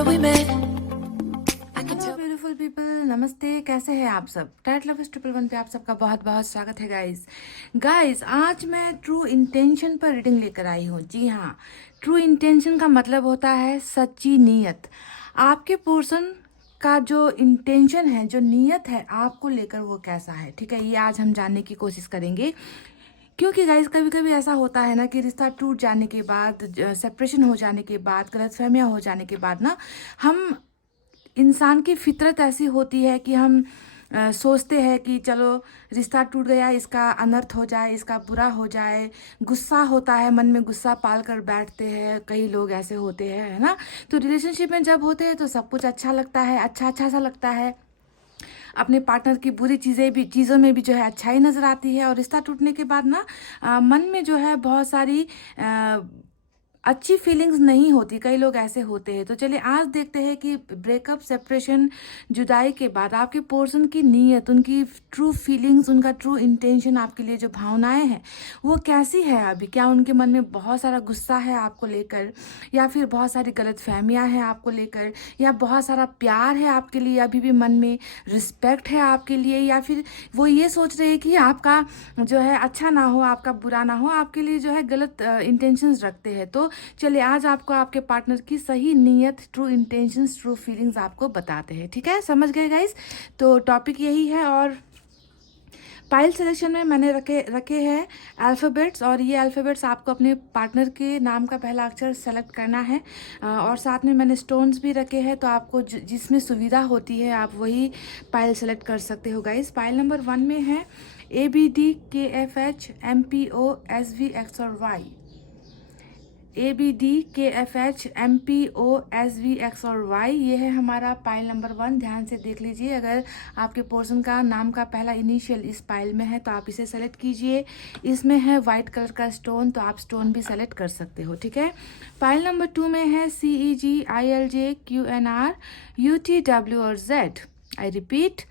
remember we met. I can hello tell. Beautiful people, नमस्ते। कैसे हैं आप सब? टाइट लवर्स 111 पे आप सबका बहुत बहुत स्वागत है गाइस। आज मैं ट्रू इंटेंशन पर रीडिंग लेकर आई हूँ। जी हाँ, ट्रू इंटेंशन का मतलब होता है सच्ची नीयत। आपके पर्सन का जो इंटेंशन है, जो नीयत है आपको लेकर, वो कैसा है, ठीक है, ये आज हम जानने की कोशिश करेंगे। क्योंकि गाइज कभी कभी ऐसा होता है ना कि रिश्ता टूट जाने के बाद, सेपरेशन हो जाने के बाद, गलतफहमियां हो जाने के बाद ना, हम इंसान की फितरत ऐसी होती है कि हम सोचते हैं कि चलो रिश्ता टूट गया, इसका अनर्थ हो जाए, इसका बुरा हो जाए। गुस्सा होता है, मन में गुस्सा पाल कर बैठते हैं। कई लोग ऐसे होते हैं, है ना। तो रिलेशनशिप में जब होते हैं तो सब कुछ अच्छा लगता है, अच्छा सा लगता है। अपने पार्टनर की बुरी चीज़ों में भी जो है अच्छाई नज़र आती है। और रिश्ता टूटने के बाद ना मन में जो है बहुत सारी अच्छी फीलिंग्स नहीं होती। कई लोग ऐसे होते हैं। तो चलिए आज देखते हैं कि ब्रेकअप, सेपरेशन, जुदाई के बाद आपके पर्सन की नीयत, उनकी ट्रू फीलिंग्स, उनका ट्रू इंटेंशन, आपके लिए जो भावनाएं हैं वो कैसी है अभी। क्या उनके मन में बहुत सारा गुस्सा है आपको लेकर, या फिर बहुत सारी गलतफहमियां हैं आपको लेकर, या बहुत सारा प्यार है आपके लिए अभी भी मन में, रिस्पेक्ट है आपके लिए, या फिर वो ये सोच रहे हैं कि आपका जो है अच्छा ना हो, आपका बुरा ना हो, आपके लिए जो है गलत इंटेंशंस रखते हैं। तो चलिए आज आपको आपके पार्टनर की सही नीयत, ट्रू इंटेंशंस, ट्रू फीलिंग्स आपको बताते हैं, ठीक है। समझ गए गाइस? तो टॉपिक यही है। और पाइल सिलेक्शन में मैंने रखे हैं अल्फ़ाबेट्स, और ये अल्फ़ाबेट्स आपको अपने पार्टनर के नाम का पहला अक्षर सेलेक्ट करना है। और साथ में मैंने स्टोन्स भी रखे हैं, तो आपको जिसमें सुविधा होती है आप वही पाइल सेलेक्ट कर सकते हो गाइस। पाइल नंबर 1 में है ABDKFHMPOSVX और Y। ABDKFHMPOSVX और Y, ये है हमारा पाइल नंबर 1। ध्यान से देख लीजिए। अगर आपके पर्सन का नाम का पहला इनिशियल इस पाइल में है तो आप इसे सेलेक्ट कीजिए। इसमें है वाइट कलर का स्टोन, तो आप स्टोन भी सेलेक्ट कर सकते हो, ठीक है। पाइल नंबर 2 में है CEGILJQNRUTW और Z। आई रिपीट,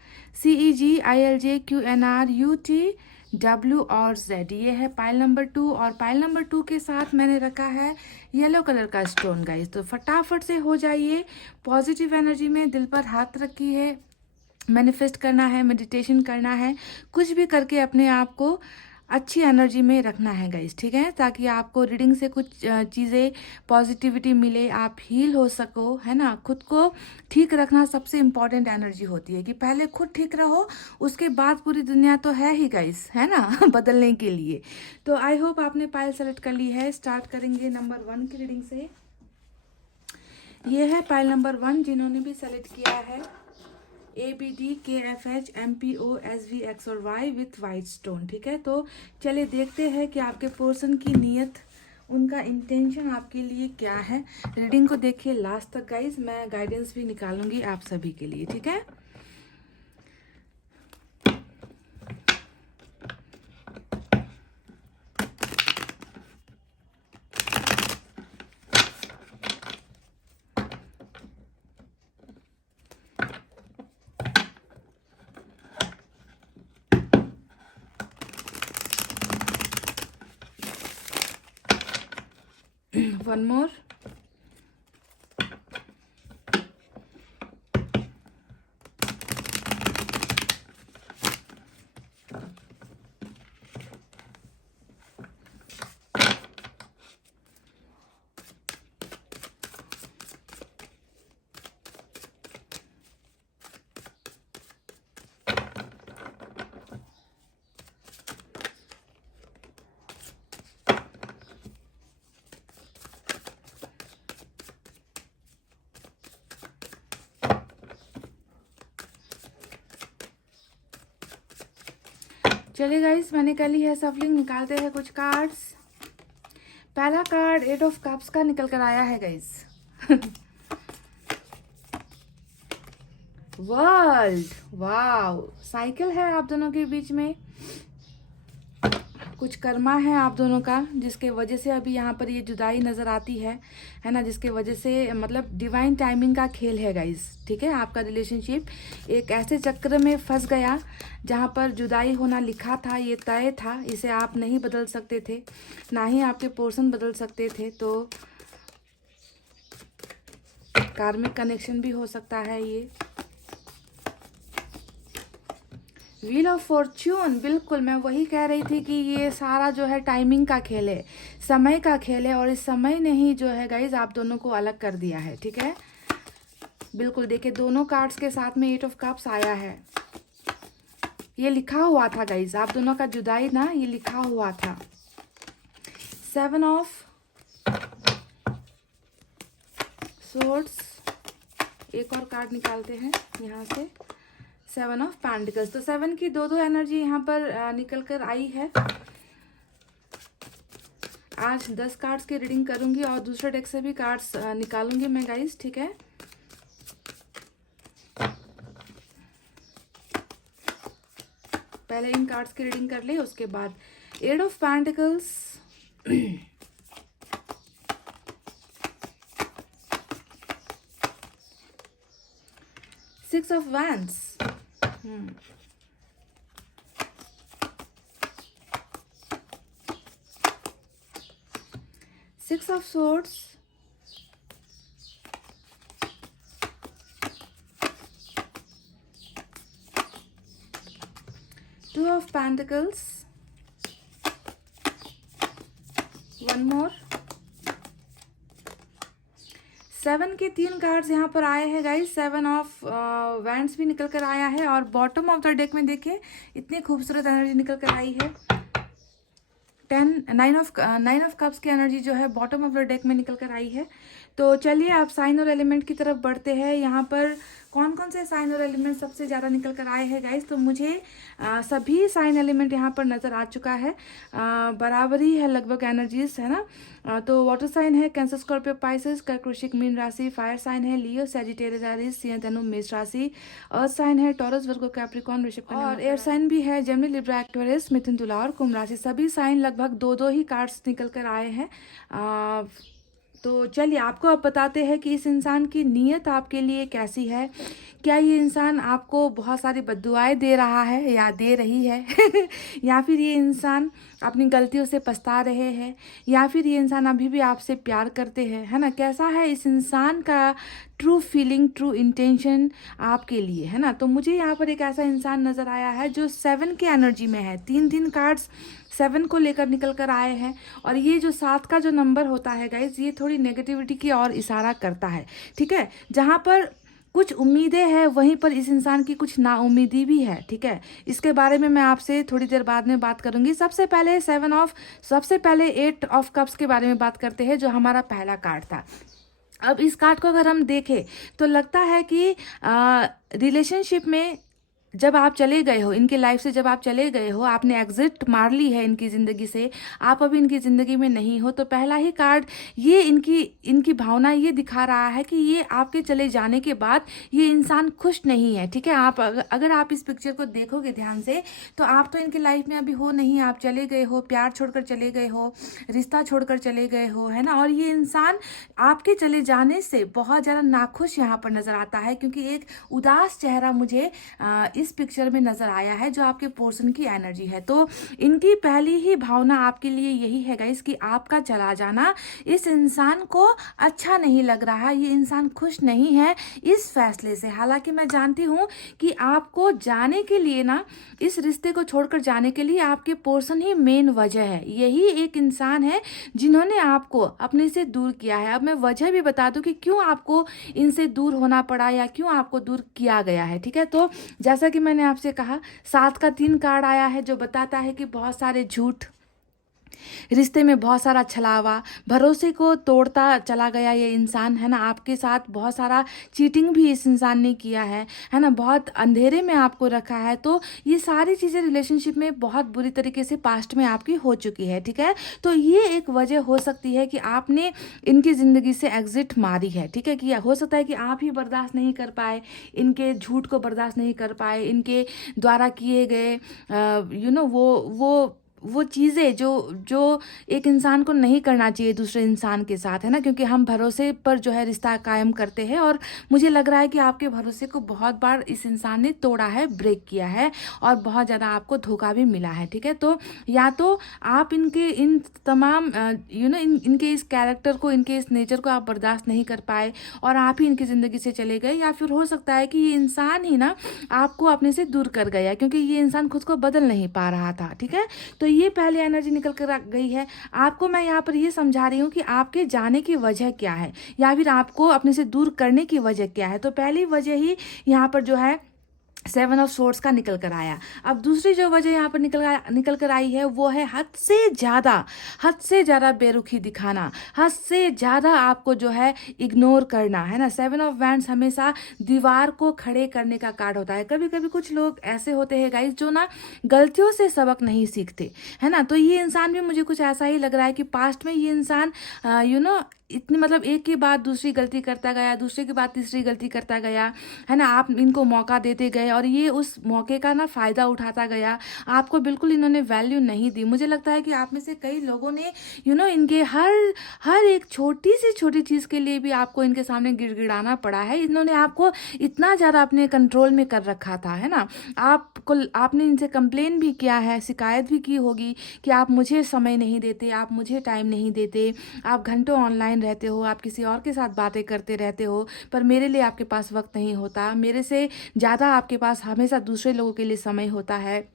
CEGILJQNRUTW और Z, ये है पाइल नंबर 2। और पाइल नंबर 2 के साथ मैंने रखा है येलो कलर का स्टोन गाइस। तो फटाफट से हो जाइए पॉजिटिव एनर्जी में, दिल पर हाथ रखिए, मैनिफेस्ट करना है, मेडिटेशन करना है, कुछ भी करके अपने आप को अच्छी एनर्जी में रखना है गाइस, ठीक है, ताकि आपको रीडिंग से कुछ चीज़ें पॉजिटिविटी मिले, आप हील हो सको, है ना। खुद को ठीक रखना सबसे इम्पॉर्टेंट एनर्जी होती है, कि पहले खुद ठीक रहो, उसके बाद पूरी दुनिया तो है ही गाइस, है ना बदलने के लिए। तो आई होप आपने पाइल सेलेक्ट कर ली है। स्टार्ट करेंगे नंबर 1 की रीडिंग से। ये है पाइल नंबर 1, जिन्होंने भी सेलेक्ट किया है ABDKFHMPOSVX और Y विथ वाइट स्टोन, ठीक है। तो चलिए देखते हैं कि आपके पर्सन की नीयत, उनका इंटेंशन आपके लिए क्या है। रीडिंग को देखिए लास्ट तक गाइस, मैं गाइडेंस भी निकालूंगी आप सभी के लिए, ठीक है। One more. चलिए गाइस, मैंने कर ली है सफलिंग। निकालते हैं कुछ कार्ड्स। पहला कार्ड 8 ऑफ कप्स का निकल कर आया है गाइस वर्ल्ड, वाओ, साइकिल है आप दोनों के बीच में। कुछ कर्मा है आप दोनों का, जिसके वजह से अभी यहाँ पर ये जुदाई नज़र आती है ना, जिसके वजह से मतलब डिवाइन टाइमिंग का खेल है गाइस, ठीक है। आपका रिलेशनशिप एक ऐसे चक्र में फंस गया जहाँ पर जुदाई होना लिखा था, ये तय था, इसे आप नहीं बदल सकते थे, ना ही आपके पर्सन बदल सकते थे। तो कार्मिक कनेक्शन भी हो सकता है ये। व्हील ऑफ फॉर्च्यून, बिल्कुल मैं वही कह रही थी कि ये सारा जो है टाइमिंग का खेल है, समय का खेल है, और इस समय ने ही जो है गाइज आप दोनों को अलग कर दिया है, ठीक है। बिल्कुल देखिए दोनों कार्ड्स के साथ में 8 ऑफ कप्स आया है। ये लिखा हुआ था गाइज, आप दोनों का जुदाई ना ये लिखा हुआ था। 7 ऑफ सोर्ड्स, एक और कार्ड निकालते हैं यहाँ से। 7 ऑफ पेंटिकल्स, तो 7 की दो एनर्जी यहाँ पर निकल कर आई है। आज 10 कार्ड्स की रीडिंग करूंगी और दूसरे डेक से भी कार्ड्स निकालूंगी मैं गाइज, ठीक है। पहले इन कार्ड्स की रीडिंग कर ले, उसके बाद 8 of pentacles, 6 of wands, 6 of swords, 2 of pentacles, one more, 7 के 3 कार्ड्स यहाँ पर आए हैं गाइस। 7 ऑफ वैंड्स भी निकल कर आया है, और बॉटम ऑफ द डेक में देखिए इतनी खूबसूरत एनर्जी निकल कर आई है। 9 ऑफ कप्स की एनर्जी जो है बॉटम ऑफ द डेक में निकल कर आई है। तो चलिए आप साइन और एलिमेंट की तरफ बढ़ते हैं। यहाँ पर कौन कौन से साइन और एलिमेंट सबसे ज़्यादा निकल कर आए हैं गाइस, तो मुझे सभी साइन एलिमेंट यहाँ पर नज़र आ चुका है। बराबरी है लगभग एनर्जीज, है ना। तो वाटर साइन है कैंसर, स्कॉर्पियो, पाइसेस, कर्क, वृश्चिक, मीन राशि। फायर साइन है लियो, सैजिटेरियस, एरीज, सिंह, धनु, मेष राशि। अर्थ साइन है टॉरस, वर्गो, कैप्रिकॉर्न, वृषभ, और एयर साइन भी है जेमिनी, लिब्रा, एक्वेरियस, मिथुन, तुला और कुंभ राशि। सभी साइन लगभग दो ही कार्ड्स निकल कर आए हैं। तो चलिए आपको अब बताते हैं कि इस इंसान की नीयत आपके लिए कैसी है। क्या ये इंसान आपको बहुत सारी बद्दुआएं दे रहा है या दे रही है या फिर ये इंसान अपनी गलतियों से पछता रहे हैं, या फिर ये इंसान अभी भी आपसे प्यार करते हैं, है ना। कैसा है इस इंसान का ट्रू फीलिंग, ट्रू इंटेंशन आपके लिए, है ना। तो मुझे यहाँ पर एक ऐसा इंसान नज़र आया है जो 7 की एनर्जी में है। 3 कार्ड्स 7 को लेकर निकल कर आए हैं, और ये जो 7 का जो नंबर होता है गाइज, ये थोड़ी नेगेटिविटी की ओर इशारा करता है, ठीक है। जहाँ पर कुछ उम्मीदें हैं वहीं पर इस इंसान की कुछ नाउम्मीदी भी है, ठीक है। इसके बारे में मैं आपसे थोड़ी देर बाद में बात करूंगी। सबसे पहले 8 ऑफ कप्स के बारे में बात करते हैं, जो हमारा पहला कार्ड था। अब इस कार्ड को अगर हम देखें तो लगता है कि रिलेशनशिप में जब आप चले गए हो, इनकी लाइफ से जब आप चले गए हो, आपने एग्जिट मार ली है इनकी ज़िंदगी से, आप अभी इनकी ज़िंदगी में नहीं हो, तो पहला ही कार्ड ये इनकी भावना ये दिखा रहा है कि ये आपके चले जाने के बाद ये इंसान खुश नहीं है, ठीक है। आप अगर आप इस पिक्चर को देखोगे ध्यान से, तो आप तो इनकी लाइफ में अभी हो नहीं, आप चले गए हो, प्यार छोड़कर चले गए हो, रिश्ता छोड़कर चले गए हो, है ना। और ये इंसान आपके चले जाने से बहुत ज़्यादा नाखुश यहाँ पर नज़र आता है, क्योंकि एक उदास चेहरा मुझे इस पिक्चर में नजर आया है, जो आपके पर्सन की एनर्जी है। तो इनकी पहली ही भावना आपके लिए यही है गाइस कि आपका चला जाना इस इंसान को अच्छा नहीं लग रहा, ये इंसान खुश नहीं है इस फैसले से। हालांकि मैं जानती हूँ कि आपको जाने के लिए ना, इस रिश्ते को छोड़कर जाने के लिए आपके पर्सन ही मेन वजह है। यही एक इंसान है जिन्होंने आपको अपने से दूर किया है। अब मैं वजह भी बता दूं कि क्यों आपको इनसे दूर होना पड़ा या क्यों आपको दूर किया गया है, ठीक है। तो जैसा कि मैंने आपसे कहा, 7 का 3 कार्ड आया है, जो बताता है कि बहुत सारे झूठ, रिश्ते में बहुत सारा छलावा, भरोसे को तोड़ता चला गया ये इंसान, है ना। आपके साथ बहुत सारा चीटिंग भी इस इंसान ने किया है ना। बहुत अंधेरे में आपको रखा है। तो ये सारी चीज़ें रिलेशनशिप में बहुत बुरी तरीके से पास्ट में आपकी हो चुकी है, ठीक है। तो ये एक वजह हो सकती है कि आपने इनकी ज़िंदगी से एग्जिट मारी है, ठीक है। कि हो सकता है कि आप ही बर्दाश्त नहीं कर पाए, इनके झूठ को बर्दाश्त नहीं कर पाए, इनके द्वारा किए गए वो वो चीज़ें जो जो एक इंसान को नहीं करना चाहिए दूसरे इंसान के साथ, है ना, क्योंकि हम भरोसे पर जो है रिश्ता कायम करते हैं। और मुझे लग रहा है कि आपके भरोसे को बहुत बार इस इंसान ने तोड़ा है, ब्रेक किया है, और बहुत ज़्यादा आपको धोखा भी मिला है, ठीक है। तो या तो आप इनके इन तमाम इनके इस कैरेक्टर को, इनके इस नेचर को आप बर्दाश्त नहीं कर पाए और आप ही इनकी ज़िंदगी से चले गए, या फिर हो सकता है कि ये इंसान ही ना आपको अपने से दूर कर गया, क्योंकि ये इंसान खुद को बदल नहीं पा रहा था, ठीक है। तो ये पहले एनर्जी निकल कर आ गई है। आपको मैं यहाँ पर ये समझा रही हूँ कि आपके जाने की वजह क्या है, या फिर आपको अपने से दूर करने की वजह क्या है। तो पहली वजह ही यहाँ पर जो है 7 ऑफ सोर्ड्स का निकल कर आया। अब दूसरी जो वजह यहाँ पर निकल कर आई है वो है हद से ज़्यादा बेरुखी दिखाना, हद से ज़्यादा आपको जो है इग्नोर करना, है ना। 7 ऑफ वैंड्स हमेशा दीवार को खड़े करने का कार्ड होता है। कभी कभी कुछ लोग ऐसे होते हैं गाइस जो ना गलतियों से सबक नहीं सीखते, है ना। तो ये इंसान भी मुझे कुछ ऐसा ही लग रहा है कि पास्ट में ये इंसान इतनी मतलब एक के बाद दूसरी गलती करता गया, दूसरे के बाद तीसरी गलती करता गया, है ना। आप इनको मौका देते गए और ये उस मौके का ना फ़ायदा उठाता गया। आपको बिल्कुल इन्होंने वैल्यू नहीं दी। मुझे लगता है कि आप में से कई लोगों ने इनके हर एक छोटी से छोटी चीज़ के लिए भी आपको इनके सामने गिड़गिड़ाना पड़ा है। इन्होंने आपको इतना ज़्यादा अपने कंट्रोल में कर रखा था, है ना। आपने इनसे कंप्लेन भी किया है, शिकायत भी की होगी कि आप मुझे समय नहीं देते, आप मुझे टाइम नहीं देते, आप घंटों ऑनलाइन रहते हो, आप किसी और के साथ बातें करते रहते हो, पर मेरे लिए आपके पास वक्त नहीं होता, मेरे से ज़्यादा आपके पास हमेशा दूसरे लोगों के लिए समय होता है।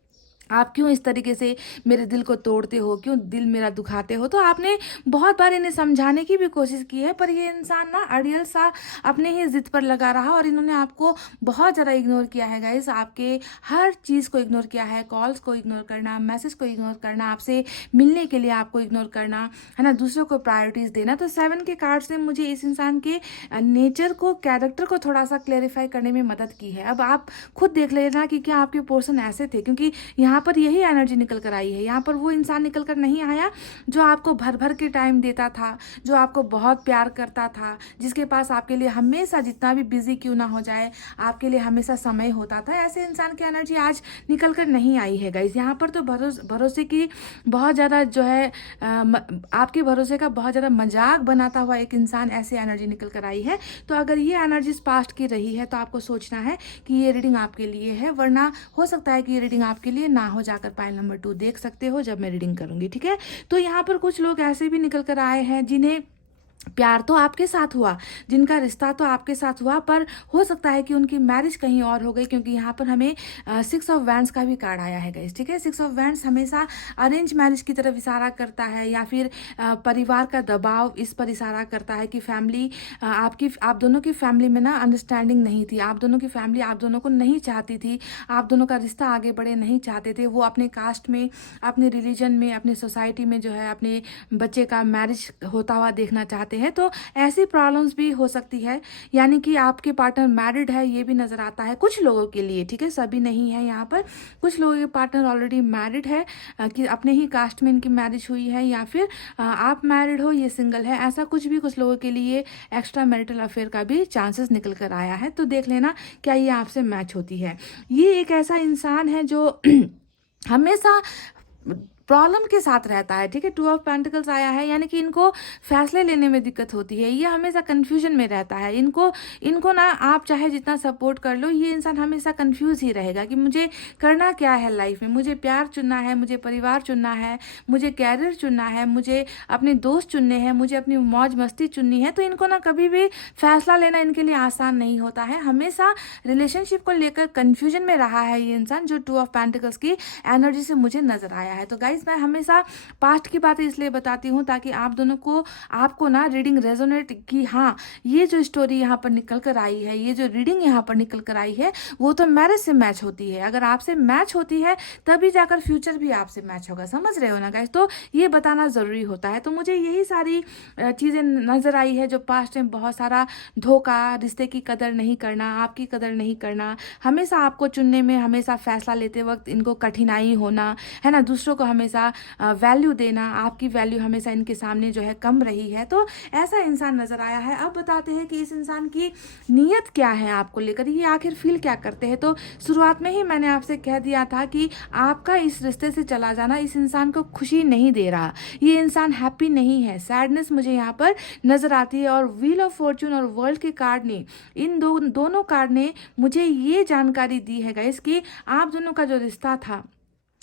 आप क्यों इस तरीके से मेरे दिल को तोड़ते हो, क्यों दिल मेरा दुखाते हो। तो आपने बहुत बार इन्हें समझाने की भी कोशिश की है, पर ये इंसान ना अड़ियल सा अपने ही जिद पर लगा रहा और इन्होंने आपको बहुत ज़्यादा इग्नोर किया है गाइस। आपके हर चीज़ को इग्नोर किया है, कॉल्स को इग्नोर करना, मैसेज को इग्नोर करना, आपसे मिलने के लिए आपको इग्नोर करना, है ना, दूसरों को प्रायोरिटीज़ देना। तो 7 के कार्ड्स ने मुझे इस इंसान के नेचर को, कैरेक्टर को थोड़ा सा क्लेरिफाई करने में मदद की है। अब आप खुद देख लेना कि क्या आपके पर्सन ऐसे थे, क्योंकि यहाँ पर यही एनर्जी निकल कर आई है। यहाँ पर वो इंसान निकल कर नहीं आया जो आपको भर भर के टाइम देता था, जो आपको बहुत प्यार करता था, जिसके पास आपके लिए हमेशा, जितना भी बिजी क्यों ना हो जाए, आपके लिए हमेशा समय होता था। ऐसे इंसान की एनर्जी आज निकल कर नहीं आई है गाइस। यहाँ पर तो भरोसे की बहुत ज़्यादा जो है आपके भरोसे का बहुत ज़्यादा मजाक बनाता हुआ एक इंसान, ऐसी एनर्जी निकल कर आई है। तो अगर ये एनर्जी पास्ट की रही है तो आपको सोचना है कि ये रीडिंग आपके लिए है, वरना हो सकता है कि ये रीडिंग आपके लिए ना हो। जाकर पाइल नंबर 2 देख सकते हो जब मैं रीडिंग करूंगी, ठीक है। तो यहाँ पर कुछ लोग ऐसे भी निकल कर आए हैं जिन्हें प्यार तो आपके साथ हुआ, जिनका रिश्ता तो आपके साथ हुआ, पर हो सकता है कि उनकी मैरिज कहीं और हो गई, क्योंकि यहाँ पर हमें 6 ऑफ वैंड्स का भी कार्ड आया है गाइस, ठीक है। 6 ऑफ वैंड्स हमेशा अरेंज मैरिज की तरफ इशारा करता है, या फिर परिवार का दबाव इस पर इशारा करता है कि फैमिली आप दोनों की फैमिली में ना अंडरस्टैंडिंग नहीं थी, आप दोनों की फैमिली आप दोनों को नहीं चाहती थी, आप दोनों का रिश्ता आगे बढ़े नहीं चाहते थे। वो अपने कास्ट में, अपने रिलीजन में, अपने सोसाइटी में जो है अपने बच्चे का मैरिज होता हुआ देखना चाहते हैं। तो ऐसी प्रॉब्लम्स भी हो सकती है, यानी कि आपके पार्टनर मैरिड है, ये भी नजर आता है कुछ लोगों के लिए, ठीक है, सभी नहीं है। यहाँ पर कुछ लोगों के पार्टनर ऑलरेडी मैरिड है, कि अपने ही कास्ट में इनकी मैरिज हुई है, या फिर आप मैरिड हो, ये सिंगल है, ऐसा कुछ भी कुछ लोगों के लिए एक्स्ट्रा मैरिटल अफेयर का भी चांसेस निकल कर आया है। तो देख लेना क्या ये आपसे मैच होती है। ये एक ऐसा इंसान है जो हमेशा प्रॉब्लम के साथ रहता है, ठीक है। 2 ऑफ पेंटिकल्स आया है, यानी कि इनको फैसले लेने में दिक्कत होती है, ये हमेशा कंफ्यूजन में रहता है। इनको ना आप चाहे जितना सपोर्ट कर लो, ये इंसान हमेशा कंफ्यूज ही रहेगा कि मुझे करना क्या है लाइफ में, मुझे प्यार चुनना है, मुझे परिवार चुनना है, मुझे कैरियर चुनना है, मुझे अपने दोस्त चुनने हैं, मुझे अपनी मौज मस्ती चुननी है। तो इनको ना कभी भी फैसला लेना इनके लिए आसान नहीं होता है, हमेशा रिलेशनशिप को लेकर कंफ्यूजन में रहा है ये इंसान, जो 2 ऑफ पेंटिकल्स की एनर्जी से मुझे नजर आया है। तो गाइस मैं हमेशा पास्ट की बातें इसलिए बताती हूँ ताकि आप दोनों को, आपको ना रीडिंग रेजोनेट की, हाँ ये जो स्टोरी यहाँ पर निकल कर आई है, ये जो रीडिंग यहाँ पर निकल कर आई है, वो तो मैरिज से मैच होती है। अगर आपसे मैच होती है तभी जाकर फ्यूचर भी आपसे मैच होगा, समझ रहे हो ना गाइस। तो ये बताना ज़रूरी होता है। तो मुझे यही सारी चीज़ें नज़र आई है, जो पास्ट में बहुत सारा धोखा, रिश्ते की कदर नहीं करना, आपकी कदर नहीं करना, हमेशा आपको चुनने में, हमेशा फैसला लेते वक्त इनको कठिनाई होना, है ना, दूसरों को हमेशा हमेशा वैल्यू देना, आपकी वैल्यू हमेशा इनके सामने जो है कम रही है। तो ऐसा इंसान नजर आया है। अब बताते हैं कि इस इंसान की नीयत क्या है आपको लेकर, ये आखिर फील क्या करते हैं। तो शुरुआत में ही मैंने आपसे कह दिया था कि आपका इस रिश्ते से चला जाना इस इंसान को खुशी नहीं दे रहा, ये इंसान हैप्पी नहीं है, सैडनेस मुझे यहाँ पर नजर आती है। और व्हील ऑफ फॉर्चून और वर्ल्ड के कार्ड ने, इन दोनों कार्ड ने मुझे ये जानकारी दी है गाइस कि आप दोनों का जो रिश्ता था,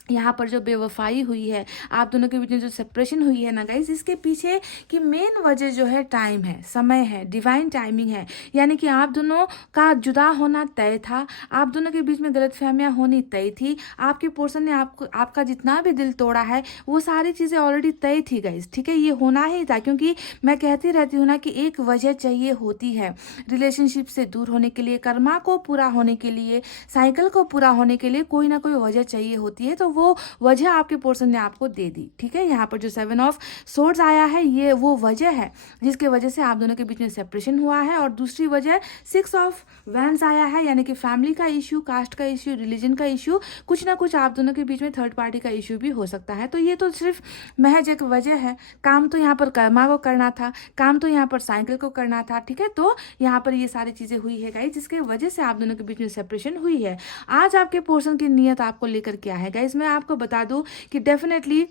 यहाँ पर जो बेवफाई हुई है, आप दोनों के बीच में जो सेपरेशन हुई है ना गाइस, इसके पीछे की मेन वजह जो है टाइम है, समय है, डिवाइन टाइमिंग है। यानी कि आप दोनों का जुदा होना तय था, आप दोनों के बीच में गलतफहमियां होनी तय थी, आपके पोर्सन ने आपका जितना भी दिल तोड़ा है वो सारी चीज़ें ऑलरेडी तय थी गाइस, ठीक है। ये होना ही था, क्योंकि मैं कहती रहती हूँ ना कि एक वजह चाहिए होती है रिलेशनशिप से दूर होने के लिए, कर्मा को पूरा होने के लिए, साइकिल को पूरा होने के लिए कोई ना कोई वजह चाहिए होती है। तो वो वजह आपके पर्सन ने आपको दे दी, ठीक है। यहाँ पर जो 7 ऑफ सोर्ड्स आया है ये वो वजह है जिसके वजह से आप दोनों के बीच में सेपरेशन हुआ है। और दूसरी वजह 6 ऑफ वैंड्स आया है, यानी कि फैमिली का इश्यू, कास्ट का इश्यू, रिलीजन का इश्यू, कुछ ना कुछ आप दोनों के बीच में थर्ड पार्टी का इश्यू भी हो सकता है। तो ये तो सिर्फ महज एक वजह है, काम तो यहाँ पर कर्मा को करना था, काम तो यहाँ पर साइकिल को करना था, ठीक है। तो यहाँ पर ये सारी चीजें हुई है गाइस जिसके वजह से आप दोनों के बीच में सेपरेशन हुई है। आज आपके पर्सन की नियत आपको लेकर क्या है गाइस, मैं आपको बता दूं कि डेफिनेटली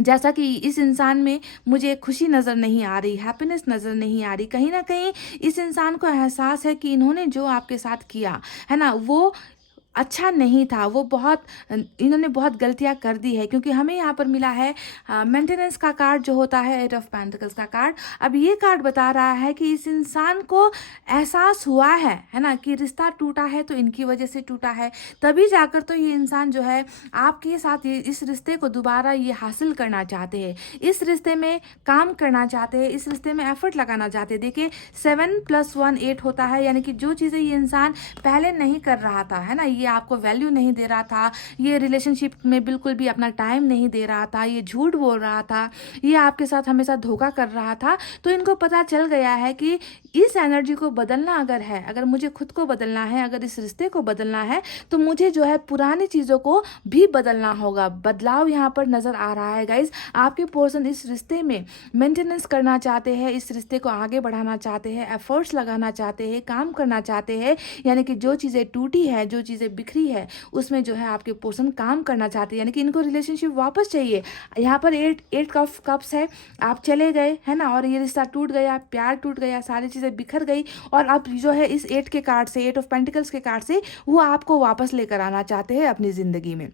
जैसा कि इस इंसान में मुझे खुशी नज़र नहीं आ रही, हैप्पीनेस नज़र नहीं आ रही, कहीं ना कहीं इस इंसान को एहसास है कि इन्होंने जो आपके साथ किया है ना वो अच्छा नहीं था, वो इन्होंने बहुत गलतियां कर दी है। क्योंकि हमें यहाँ पर मिला है मेंटेनेंस का कार्ड जो होता है, 8 ऑफ पेंटिकल्स का कार्ड। अब ये कार्ड बता रहा है कि इस इंसान को एहसास हुआ है ना, कि रिश्ता टूटा है तो इनकी वजह से टूटा है, तभी जाकर तो ये इंसान जो है आपके साथ इस रिश्ते को दोबारा ये हासिल करना चाहते हैं, इस रिश्ते में काम करना चाहते हैं, इस रिश्ते में एफर्ट लगाना चाहते हैं। देखिए 7 + 1 8 होता है, यानी कि जो चीज़ें ये इंसान पहले नहीं कर रहा था, है ना, ये आपको वैल्यू नहीं दे रहा था, ये रिलेशनशिप में बिल्कुल भी अपना टाइम नहीं दे रहा था, ये झूठ बोल रहा था, ये आपके साथ हमेशा धोखा कर रहा था। तो इनको पता चल गया है कि इस एनर्जी को बदलना अगर है, अगर मुझे खुद को बदलना है, अगर इस रिश्ते को बदलना है, तो मुझे जो है पुरानी चीज़ों को भी बदलना होगा। बदलाव यहाँ पर नज़र आ रहा है गाइज। आपके पर्सन इस रिश्ते में मेंटेनेंस करना चाहते हैं, इस रिश्ते को आगे बढ़ाना चाहते हैं, एफर्ट्स लगाना चाहते हैं, काम करना चाहते हैं। यानी कि जो चीज़ें टूटी है, जो चीज़ें बिखरी है, उसमें जो है आपके पर्सन काम करना चाहते हैं, यानी कि इनको रिलेशनशिप वापस चाहिए। यहाँ पर 8 ऑफ कप्स है, आप चले गए है ना, और ये रिश्ता टूट गया, प्यार टूट गया, सारी चीज़ें बिखर गई, और अब जो है इस 8 के कार्ड से, 8 ऑफ पेंटिकल्स के कार्ड से वो आपको वापस लेकर आना चाहते हैं अपनी ज़िंदगी में।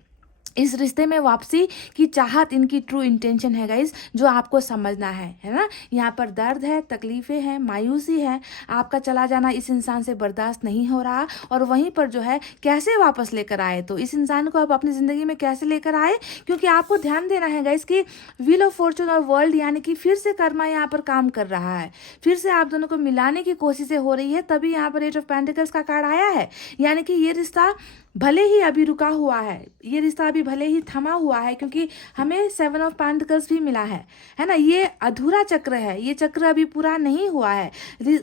इस रिश्ते में वापसी की चाहत इनकी ट्रू इंटेंशन है गाइज, जो आपको समझना है ना। यहाँ पर दर्द है, तकलीफें हैं, मायूसी है, आपका चला जाना इस इंसान से बर्दाश्त नहीं हो रहा। और वहीं पर जो है कैसे वापस लेकर आए, तो इस इंसान को आप अपनी ज़िंदगी में कैसे लेकर आए, क्योंकि आपको ध्यान देना है गाइज कि व्हील ऑफ फॉर्चून और वर्ल्ड, यानी कि फिर से कर्मा यहाँ पर काम कर रहा है, फिर से आप दोनों को मिलाने की कोशिशें हो रही है, तभी यहाँ पर 8 ऑफ पेंटिकल्स का कार्ड आया है। यानी कि ये रिश्ता भले ही अभी रुका हुआ है, ये रिश्ता अभी भले ही थमा हुआ है, क्योंकि हमें 7 ऑफ पेंटिकल्स भी मिला है ना। ये अधूरा चक्र है, ये चक्र अभी पूरा नहीं हुआ है।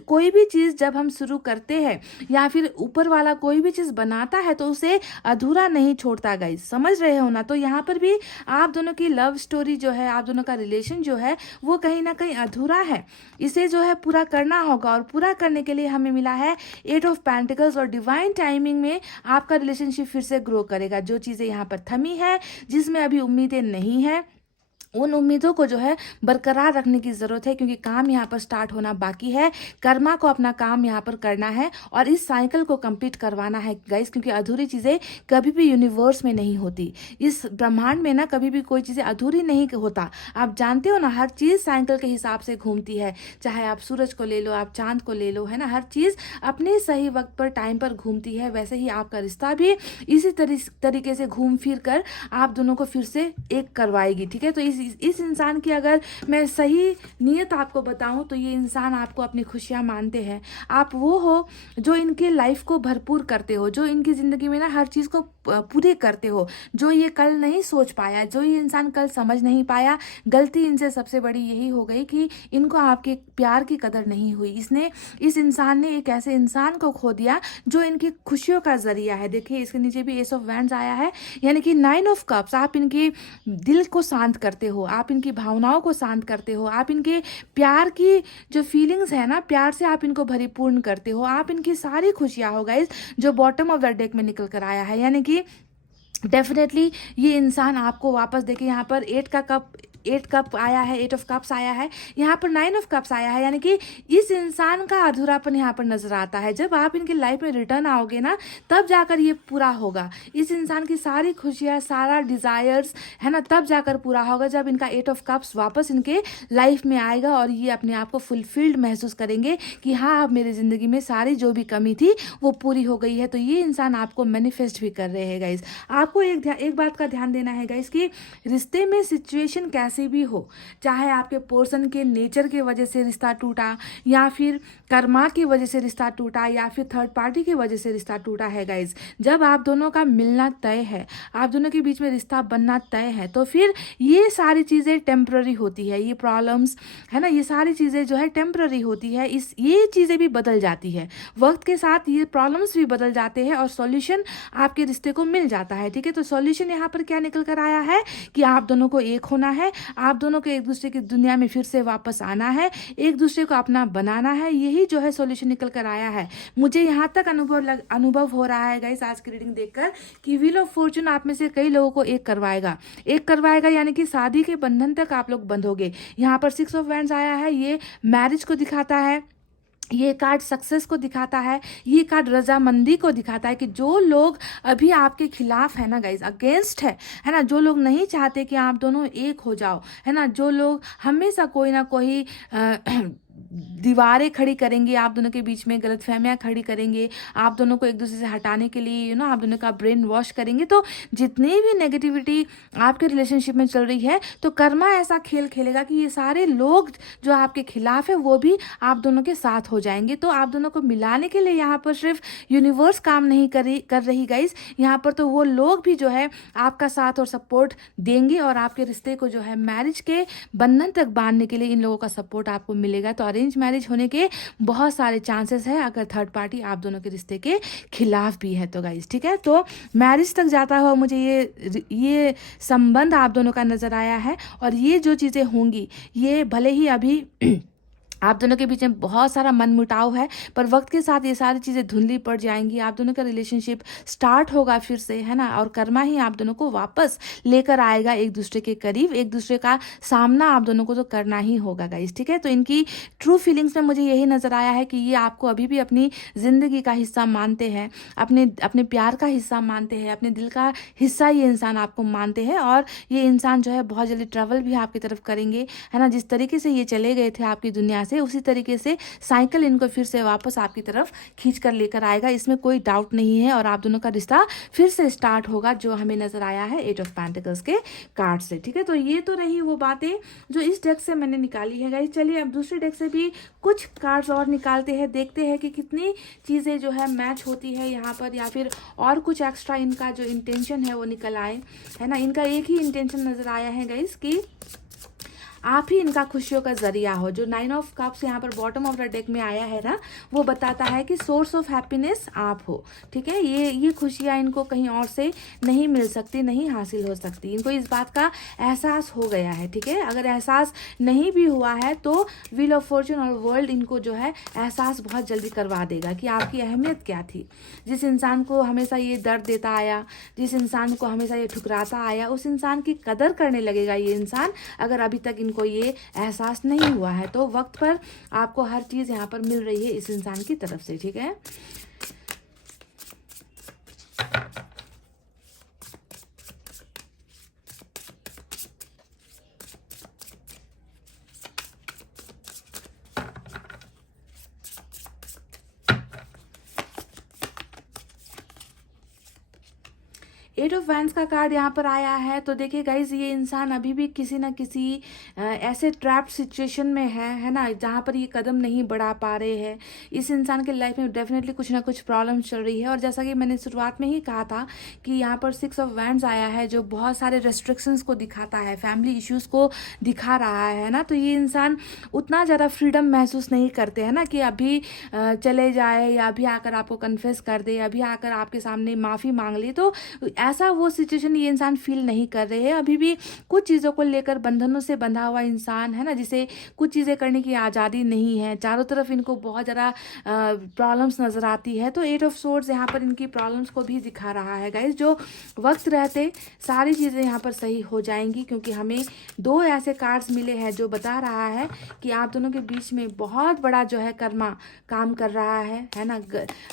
कोई भी चीज़ जब हम शुरू करते हैं या फिर ऊपर वाला कोई भी चीज़ बनाता है तो उसे अधूरा नहीं छोड़ता गाइस, समझ रहे हो ना। तो यहाँ पर भी आप दोनों की लव स्टोरी जो है, आप दोनों का रिलेशन जो है वो कहीं ना कहीं अधूरा है, इसे जो है पूरा करना होगा। और पूरा करने के लिए हमें मिला है 8 ऑफ पेंटिकल्स, और डिवाइन टाइमिंग में आपका रिलेशनशिप फिर से ग्रो करेगा। जो चीज़ें यहाँ पर थमी है, जिसमें अभी उम्मीदें नहीं है, उन उम्मीदों को जो है बरकरार रखने की ज़रूरत है, क्योंकि काम यहाँ पर स्टार्ट होना बाकी है। कर्मा को अपना काम यहाँ पर करना है और इस साइकिल को कंप्लीट करवाना है गाइस, क्योंकि अधूरी चीज़ें कभी भी यूनिवर्स में नहीं होती, इस ब्रह्मांड में ना कभी भी कोई चीज़ें अधूरी नहीं होता। आप जानते हो ना, हर चीज़ साइकिल के हिसाब से घूमती है, चाहे आप सूरज को ले लो, आप चांद को ले लो, है ना, हर चीज़ अपने सही वक्त पर, टाइम पर घूमती है। वैसे ही आपका रिश्ता भी इसी तरीके से घूम फिर कर आप दोनों को फिर से एक करवाएगी, ठीक है। तो इस इंसान की अगर मैं सही नीयत आपको बताऊं तो ये इंसान आपको अपनी खुशियां मानते हैं। आप वो हो जो इनके लाइफ को भरपूर करते हो, जो इनकी ज़िंदगी में ना हर चीज़ को पूरे करते हो, जो ये कल नहीं सोच पाया, जो ये इंसान कल समझ नहीं पाया। गलती इनसे सबसे बड़ी यही हो गई कि इनको आपके प्यार की कदर नहीं हुई। इस इंसान ने एक ऐसे इंसान को खो दिया जो इनकी खुशियों का जरिया है। देखिए इसके नीचे भी एस ऑफ वैंड्स आया है, यानी कि 9 ऑफ कप्स। आप इनके दिल को शांत करते हो, आप इनकी भावनाओं को शांत करते हो, आप इनके प्यार की जो फीलिंग्स है ना, प्यार से आप इनको भरीपूर्ण करते हो, आप इनकी सारी खुशियां हो गाइस, जो बॉटम ऑफ द डेक में निकल कर आया है। यानी कि डेफिनेटली ये इंसान आपको वापस, देखिए यहाँ पर 8 कप आया है, 8 ऑफ कप्स आया है, यहाँ पर 9 ऑफ कप्स आया है। यानी कि इस इंसान का अधूरापन यहाँ पर नजर आता है। जब आप इनकी लाइफ में रिटर्न आओगे ना, तब जाकर ये पूरा होगा। इस इंसान की सारी खुशियाँ, सारा डिजायर्स है ना, तब जाकर पूरा होगा जब इनका 8 ऑफ कप्स वापस इनके लाइफ में आएगा और ये अपने आप को फुलफिल्ड महसूस करेंगे कि हाँ, अब मेरी ज़िंदगी में सारी जो भी कमी थी वो पूरी हो गई है। तो ये इंसान आपको मैनिफेस्ट भी कर रहे हैं गाइस। आपको एक बात का ध्यान देना है गाइस कि रिश्ते में सिचुएशन कैसे भी हो, चाहे आपके पर्सन के नेचर की वजह से रिश्ता टूटा, या फिर कर्मा की वजह से रिश्ता टूटा, या फिर थर्ड पार्टी की वजह से रिश्ता टूटा है गाइस, जब आप दोनों का मिलना तय है, आप दोनों के बीच में रिश्ता बनना तय है, तो फिर ये सारी चीज़ें टेम्प्ररी होती है। ये प्रॉब्लम्स है ना, ये सारी चीज़ें जो है टेम्प्ररी होती है। ये चीज़ें भी बदल जाती है वक्त के साथ, ये प्रॉब्लम्स भी बदल जाते हैं और सॉल्यूशन आपके रिश्ते को मिल जाता है। ठीक है, तो सॉल्यूशन यहाँ पर क्या निकल कर आया है कि आप दोनों को एक होना है, आप दोनों को एक दूसरे की दुनिया में फिर से वापस आना है, एक दूसरे को अपना बनाना है। यही जो है सॉल्यूशन निकल कर आया है। मुझे यहाँ तक अनुभव हो रहा है गाइस आज की रीडिंग देखकर कि व्हील ऑफ फॉर्चून आप में से कई लोगों को एक करवाएगा, यानी कि शादी के बंधन तक आप लोग बंधोगे। यहाँ पर 6 ऑफ वैंड्स आया है, ये मैरिज को दिखाता है, ये कार्ड सक्सेस को दिखाता है, ये कार्ड रजामंदी को दिखाता है कि जो लोग अभी आपके खिलाफ है ना गाइस, अगेंस्ट है ना, जो लोग नहीं चाहते कि आप दोनों एक हो जाओ, है ना, जो लोग हमेशा कोई ना कोई दीवारें खड़ी करेंगे आप दोनों के बीच में, गलतफहमियां खड़ी करेंगे, आप दोनों को एक दूसरे से हटाने के लिए आप दोनों का ब्रेन वॉश करेंगे। तो जितनी भी नेगेटिविटी आपके रिलेशनशिप में चल रही है, तो कर्मा ऐसा खेल खेलेगा कि ये सारे लोग जो आपके खिलाफ है वो भी आप दोनों के साथ हो जाएंगे। तो आप दोनों को मिलाने के लिए यहाँ पर सिर्फ यूनिवर्स काम नहीं कर रही गाइस, यहाँ पर तो वो लोग भी जो है आपका साथ और सपोर्ट देंगे और आपके रिश्ते को जो है मैरिज के बंधन तक बांधने के लिए इन लोगों का सपोर्ट आपको मिलेगा। तो अरेंज मैरिज होने के बहुत सारे चांसेस है अगर थर्ड पार्टी आप दोनों के रिश्ते के खिलाफ भी है तो गाइस। ठीक है, तो मैरिज तक जाता हुआ मुझे ये संबंध आप दोनों का नजर आया है। और ये जो चीज़ें होंगी, ये भले ही अभी आप दोनों के बीच में बहुत सारा मनमुटाव है, पर वक्त के साथ ये सारी चीज़ें धुंधली पड़ जाएंगी, आप दोनों का रिलेशनशिप स्टार्ट होगा फिर से, है ना, और कर्मा ही आप दोनों को वापस लेकर आएगा एक दूसरे के करीब। एक दूसरे का सामना आप दोनों को तो करना ही होगा गाइस। ठीक है, तो इनकी ट्रू फीलिंग्स में मुझे यही नज़र आया है कि ये आपको अभी भी अपनी ज़िंदगी का हिस्सा मानते हैं, अपने प्यार का हिस्सा मानते हैं, अपने दिल का हिस्सा ये इंसान आपको मानते हैं। और ये इंसान जो है बहुत जल्दी ट्रैवल भी आपकी तरफ करेंगे, है ना, जिस तरीके से ये चले गए थे आपकी दुनिया से, उसी तरीके से साइकिल इनको फिर से वापस आपकी तरफ खींच कर लेकर आएगा, इसमें कोई डाउट नहीं है। और आप दोनों का रिश्ता फिर से स्टार्ट होगा, जो हमें नजर आया है 8 ऑफ पेंटिकल्स के कार्ड से। ठीक है, तो ये तो रही वो बातें जो इस डेक से मैंने निकाली है गाइस। चलिए अब दूसरे डेक से भी कुछ कार्ड्स और निकालते हैं, देखते हैं कि कितनी चीज़ें जो है मैच होती है यहाँ पर, या फिर और कुछ एक्स्ट्रा इनका जो इंटेंशन है वो निकल आए, है ना। इनका एक ही इंटेंशन नजर आया है गाइस कि आप ही इनका खुशियों का जरिया हो। जो 9 ऑफ कप्स यहाँ पर बॉटम ऑफ द डेक में आया है ना, वो बताता है कि सोर्स ऑफ हैप्पीनेस आप हो। ठीक है, ये खुशियाँ इनको कहीं और से नहीं मिल सकती, नहीं हासिल हो सकती, इनको इस बात का एहसास हो गया है। ठीक है, अगर एहसास नहीं भी हुआ है तो व्हील ऑफ फॉर्चून और वर्ल्ड इनको जो है एहसास बहुत जल्दी करवा देगा कि आपकी अहमियत क्या थी। जिस इंसान को हमेशा ये दर्द देता आया, जिस इंसान को हमेशा ये ठुकराता आया, उस इंसान की कदर करने लगेगा ये इंसान, अगर अभी तक को ये एहसास नहीं हुआ है। तो वक्त पर आपको हर चीज यहाँ पर मिल रही है इस इंसान की तरफ से। ठीक है, एट ऑफ वैंड्स का कार्ड यहाँ पर आया है। तो देखिए गाइज, ये इंसान अभी भी किसी ना किसी ऐसे ट्रैप्ड सिचुएशन में है ना, जहाँ पर ये कदम नहीं बढ़ा पा रहे हैं। इस इंसान के लाइफ में डेफिनेटली कुछ ना कुछ प्रॉब्लम चल रही है। और जैसा कि मैंने शुरुआत में ही कहा था कि यहाँ पर 6 ऑफ वैंड्स आया है, जो बहुत सारे रेस्ट्रिक्शंस को दिखाता है, फैमिली इश्यूज को दिखा रहा है ना। तो ये इंसान उतना ज़्यादा फ्रीडम महसूस नहीं करते हैं ना, कि अभी चले जाए या अभी आकर आपको कन्फेस कर दे, अभी आकर आपके सामने माफ़ी मांग ले। तो ऐसा वो सिचुएशन ये इंसान फील नहीं कर रहे हैं। अभी भी कुछ चीज़ों को लेकर बंधनों से बंधा हुआ इंसान है ना, जिसे कुछ चीज़ें करने की आज़ादी नहीं है। चारों तरफ इनको बहुत ज़्यादा प्रॉब्लम्स नज़र आती है। तो एट ऑफ सोर्ड्स यहाँ पर इनकी प्रॉब्लम्स को भी दिखा रहा है गाइज। जो वक्त रहते सारी चीज़ें यहाँ पर सही हो जाएंगी, क्योंकि हमें 2 ऐसे कार्ड्स मिले हैं जो बता रहा है कि आप दोनों के बीच में बहुत बड़ा जो है कर्मा काम कर रहा है ना।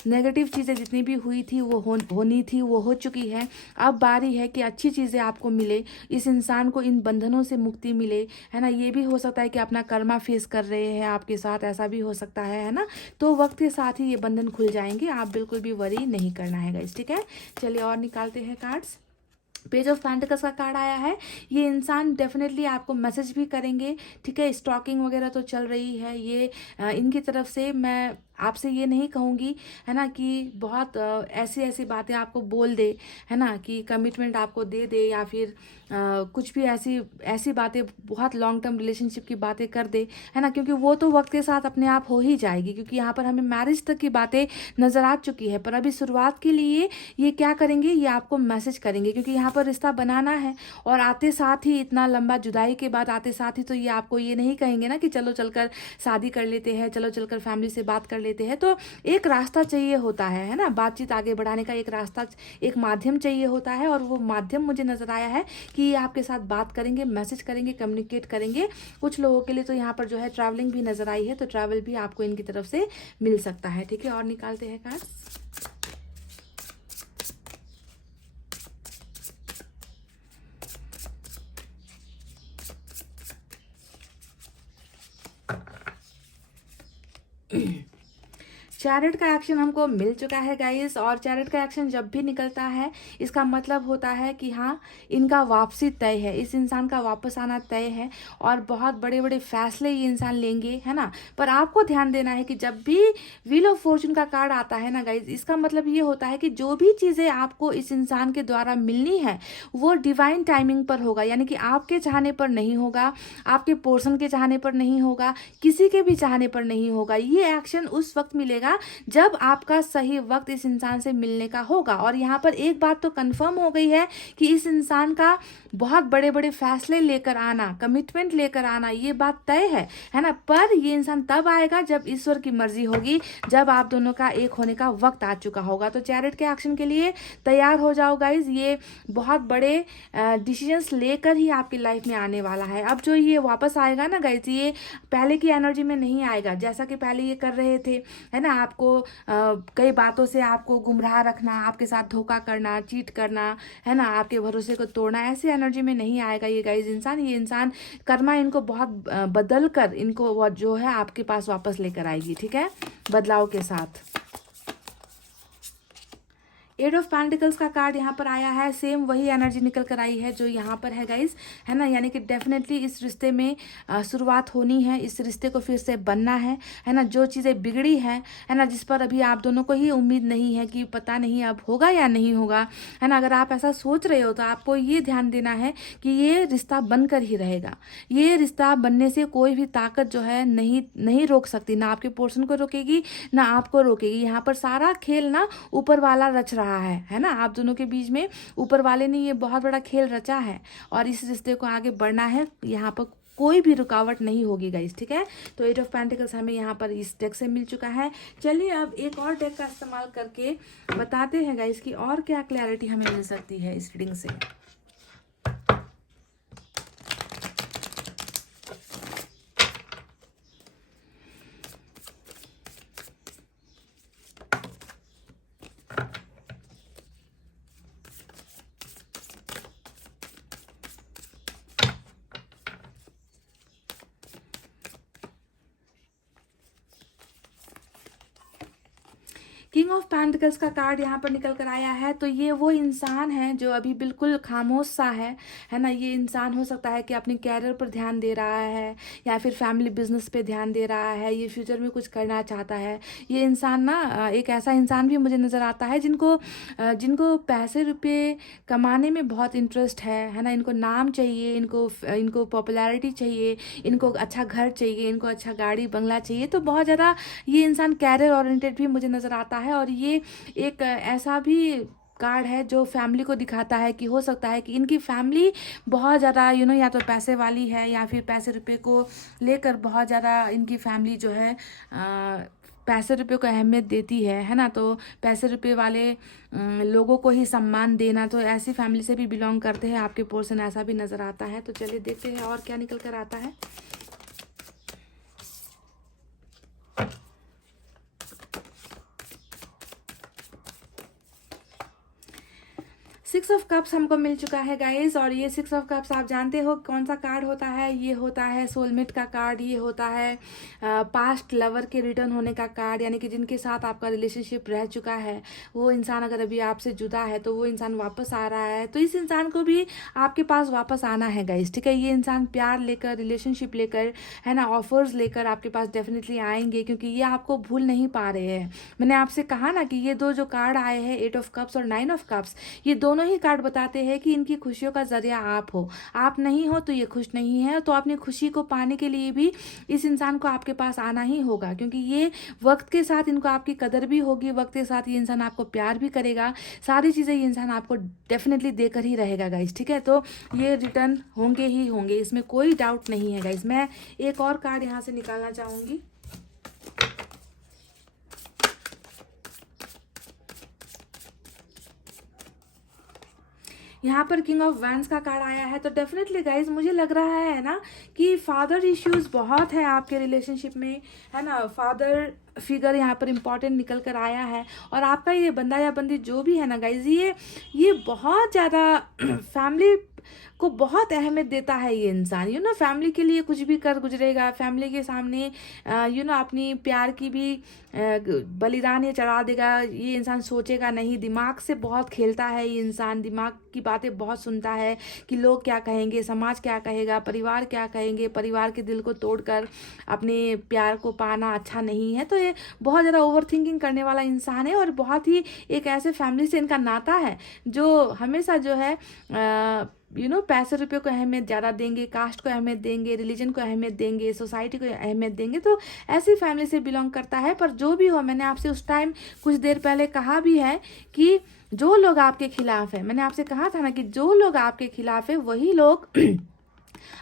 नेगेटिव चीज़ें जितनी भी हुई थी वो होनी थी, वो हो चुकी है। अब बारी है कि अच्छी चीज़ें आपको मिले, इस इंसान को इन बंधनों से मुक्ति मिले, है ना। ये भी हो सकता है कि अपना कर्मा फेस कर रहे हैं आपके साथ, ऐसा भी हो सकता है ना। तो वक्त के साथ ही ये बंधन खुल जाएंगे, आप बिल्कुल भी वरी नहीं करना है गाइस, ठीक है। चलिए और निकालते हैं कार्ड्स। पेज ऑफ पेंटिकल्स का कार्ड आया है। ये इंसान डेफिनेटली आपको मैसेज भी करेंगे, ठीक है। स्टॉकिंग वगैरह तो चल रही है, ये इनकी तरफ से। मैं आपसे ये नहीं कहूँगी है ना कि बहुत ऐसी ऐसी बातें आपको बोल दे, है ना, कि कमिटमेंट आपको दे दे, या फिर कुछ भी ऐसी ऐसी बातें, बहुत लॉन्ग टर्म रिलेशनशिप की बातें कर दे, है ना, क्योंकि वो तो वक्त के साथ अपने आप हो ही जाएगी। क्योंकि यहाँ पर हमें मैरिज तक की बातें नज़र आ चुकी है, पर अभी शुरुआत के लिए ये क्या करेंगे, ये आपको मैसेज करेंगे, क्योंकि यहाँ पर रिश्ता बनाना है। और आते साथ ही, इतना लंबा जुदाई के बाद आते साथ ही तो ये आपको ये नहीं कहेंगे ना कि चलो चलकर शादी कर लेते हैं, चलो चलकर फैमिली से बात कर लेते हैं। तो एक रास्ता चाहिए होता है ना, बातचीत आगे बढ़ाने का एक रास्ता, एक माध्यम चाहिए होता है। और वो माध्यम मुझे नजर आया है कि ये आपके साथ बात करेंगे, मैसेज करेंगे, कम्युनिकेट करेंगे। कुछ लोगों के लिए तो यहाँ पर जो है ट्रैवलिंग भी नजर आई है, तो ट्रैवल भी आपको इनकी तरफ से मिल सकता है, ठीक है। और निकालते हैं कार्ड्स। चैरिट का एक्शन हमको मिल चुका है गाइस। और चैरिट का एक्शन जब भी निकलता है, इसका मतलब होता है कि हाँ, इनका वापसी तय है, इस इंसान का वापस आना तय है। और बहुत बड़े बड़े फैसले ये इंसान लेंगे, है ना। पर आपको ध्यान देना है कि जब भी व्हील ऑफ फॉर्चून का कार्ड आता है ना गाइस, इसका मतलब ये होता है कि जो भी चीज़ें आपको इस इंसान के द्वारा मिलनी है, वो डिवाइन टाइमिंग पर होगा। यानी कि आपके चाहने पर नहीं होगा, आपके पोर्शन के चाहने पर नहीं होगा, किसी के भी चाहने पर नहीं होगा। ये एक्शन उस वक्त मिलेगा जब आपका सही वक्त इस इंसान से मिलने का होगा। और यहाँ पर एक बात तो कंफर्म हो गई है कि इस इंसान का बहुत बड़े बड़े फैसले लेकर आना, कमिटमेंट लेकर आना, ये बात तय है ना। पर ये इंसान तब आएगा जब ईश्वर की मर्जी होगी, जब आप दोनों का एक होने का वक्त आ चुका होगा। तो चैरिट के एक्शन के लिए तैयार हो जाओ गाइज। ये बहुत बड़े डिसीजंस लेकर ही आपकी लाइफ में आने वाला है। अब जो ये वापस आएगा ना गाइज, ये पहले की एनर्जी में नहीं आएगा जैसा कि पहले ये कर रहे थे, है ना। आपको कई बातों से आपको गुमराह रखना, आपके साथ धोखा करना, चीट करना, है ना, आपके भरोसे को तोड़ना, ऐसी एनर्जी में नहीं आएगा ये गाइज इंसान। ये इंसान कर्मा इनको बहुत बदल कर इनको वो जो है आपके पास वापस लेकर आएगी, ठीक है, बदलाव के साथ। एट ऑफ पेंटिकल्स का कार्ड यहाँ पर आया है। सेम वही एनर्जी निकल कर आई है जो यहाँ पर है गाइज, है ना। यानी कि डेफिनेटली इस रिश्ते में शुरुआत होनी है, इस रिश्ते को फिर से बनना है ना। जो चीज़ें बिगड़ी है ना, जिस पर अभी आप दोनों को ही उम्मीद नहीं है कि पता नहीं अब होगा या नहीं होगा, है ना। अगर आप ऐसा सोच रहे हो तो आपको ये ध्यान देना है कि ये रिश्ता बनकर ही रहेगा। ये रिश्ता बनने से कोई भी ताकत जो है नहीं रोक सकती, ना आपके पोर्शन को रोकेगी, ना आपको रोकेगी। यहाँ पर सारा खेल ना ऊपर वाला रच रहा है ना। आप दोनों के बीच में ऊपर वाले ने ये बहुत बड़ा खेल रचा है, और इस रिश्ते को आगे बढ़ना है। यहाँ पर कोई भी रुकावट नहीं होगी गाइस, ठीक है। तो एट ऑफ पेंटिकल्स हमें यहाँ पर इस डेक से मिल चुका है। चलिए अब एक और डेक का इस्तेमाल करके बताते हैं गाइस कि और क्या क्लैरिटी हमें मिल सकती है इस रीडिंग से। किंग ऑफ पेंटिकल्स का कार्ड यहाँ पर निकल कर आया है। तो ये वो इंसान है जो अभी बिल्कुल खामोश सा है ना। ये इंसान हो सकता है कि अपने कैरियर पर ध्यान दे रहा है या फिर फैमिली बिजनेस पे ध्यान दे रहा है, ये फ्यूचर में कुछ करना चाहता है। ये इंसान ना एक ऐसा इंसान भी मुझे नज़र आता है जिनको पैसे रुपये कमाने में बहुत इंटरेस्ट है ना। इनको नाम चाहिए, इनको पॉपुलैरिटी चाहिए, इनको अच्छा घर चाहिए, इनको अच्छा गाड़ी बंगला चाहिए। तो बहुत ज़्यादा ये इंसान कैरियर ओरिएंटेड भी मुझे नज़र आता है। और ये एक ऐसा भी कार्ड है जो फैमिली को दिखाता है कि हो सकता है कि इनकी फैमिली बहुत ज़्यादा या तो पैसे वाली है या फिर पैसे रुपये को लेकर बहुत ज़्यादा इनकी फैमिली जो है पैसे रुपये को अहमियत देती है ना। तो पैसे रुपये वाले लोगों को ही सम्मान देना, तो ऐसी फैमिली से भी बिलोंग करते हैं आपके पर्सन, ऐसा भी नज़र आता है। तो चलिए देखते हैं और क्या निकल कर आता है। सिक्स ऑफ कप्स हमको मिल चुका है गाइज। और ये सिक्स ऑफ कप्स आप जानते हो कौन सा कार्ड होता है? ये होता है सोलमेट का कार्ड। ये होता है पास्ट लवर के रिटर्न होने का कार्ड, यानी कि जिनके साथ आपका रिलेशनशिप रह चुका है, वो इंसान अगर अभी आपसे जुदा है तो वो इंसान वापस आ रहा है। तो इस इंसान को भी आपके पास वापस आना है गाइज, ठीक है। ये इंसान प्यार लेकर, रिलेशनशिप लेकर, है ना, ऑफर्स लेकर आपके पास डेफिनेटली आएंगे, क्योंकि ये आपको भूल नहीं पा रहे हैं। मैंने आपसे कहा ना कि ये दो जो कार्ड आए हैं, 8 ऑफ कप्स और 9 ऑफ कप्स, ये दोनों ही कार्ड बताते हैं कि इनकी खुशियों का जरिया आप हो। आप नहीं हो तो ये खुश नहीं है। तो अपनी खुशी को पाने के लिए भी इस इंसान को आपके पास आना ही होगा, क्योंकि ये वक्त के साथ इनको आपकी कदर भी होगी, वक्त के साथ ये इंसान आपको प्यार भी करेगा, सारी चीज़ें ये इंसान आपको डेफिनेटली देकर ही रहेगा गाइज, ठीक है। तो ये रिटर्न होंगे ही होंगे, इसमें कोई डाउट नहीं है गाइज। मैं एक और कार्ड यहाँ से निकालना चाहूँगी। यहाँ पर किंग ऑफ वैंड्स का कार्ड आया है। तो डेफिनेटली गाइज मुझे लग रहा है ना कि फादर इश्यूज बहुत है आपके रिलेशनशिप में, है ना। फादर फिगर यहाँ पर इम्पॉर्टेंट निकल कर आया है। और आपका ये बंदा या बंदी जो भी है ना गाइज, ये बहुत ज़्यादा फैमिली को बहुत अहमियत देता है ये इंसान, फैमिली के लिए कुछ भी कर गुजरेगा, फैमिली के सामने अपनी प्यार की भी बलिदान ये चढ़ा देगा। ये इंसान सोचेगा नहीं, दिमाग से बहुत खेलता है ये इंसान, दिमाग की बातें बहुत सुनता है कि लोग क्या कहेंगे, समाज क्या कहेगा, परिवार क्या कहेंगे। परिवार के दिल को तोड़कर अपने प्यार को पाना अच्छा नहीं है। तो ये बहुत ज़्यादा ओवर थिंकिंग करने वाला इंसान है। और बहुत ही एक ऐसे फैमिली से इनका नाता है जो हमेशा जो है पैसे रुपये को अहमियत ज़्यादा देंगे, कास्ट को अहमियत देंगे, रिलीजन को अहमियत देंगे, सोसाइटी को अहमियत देंगे। तो ऐसी फैमिली से बिलोंग करता है। पर जो भी हो, मैंने आपसे उस टाइम कुछ देर पहले कहा भी है कि जो लोग आपके खिलाफ है, मैंने आपसे कहा था ना कि जो लोग आपके खिलाफ है वही लोग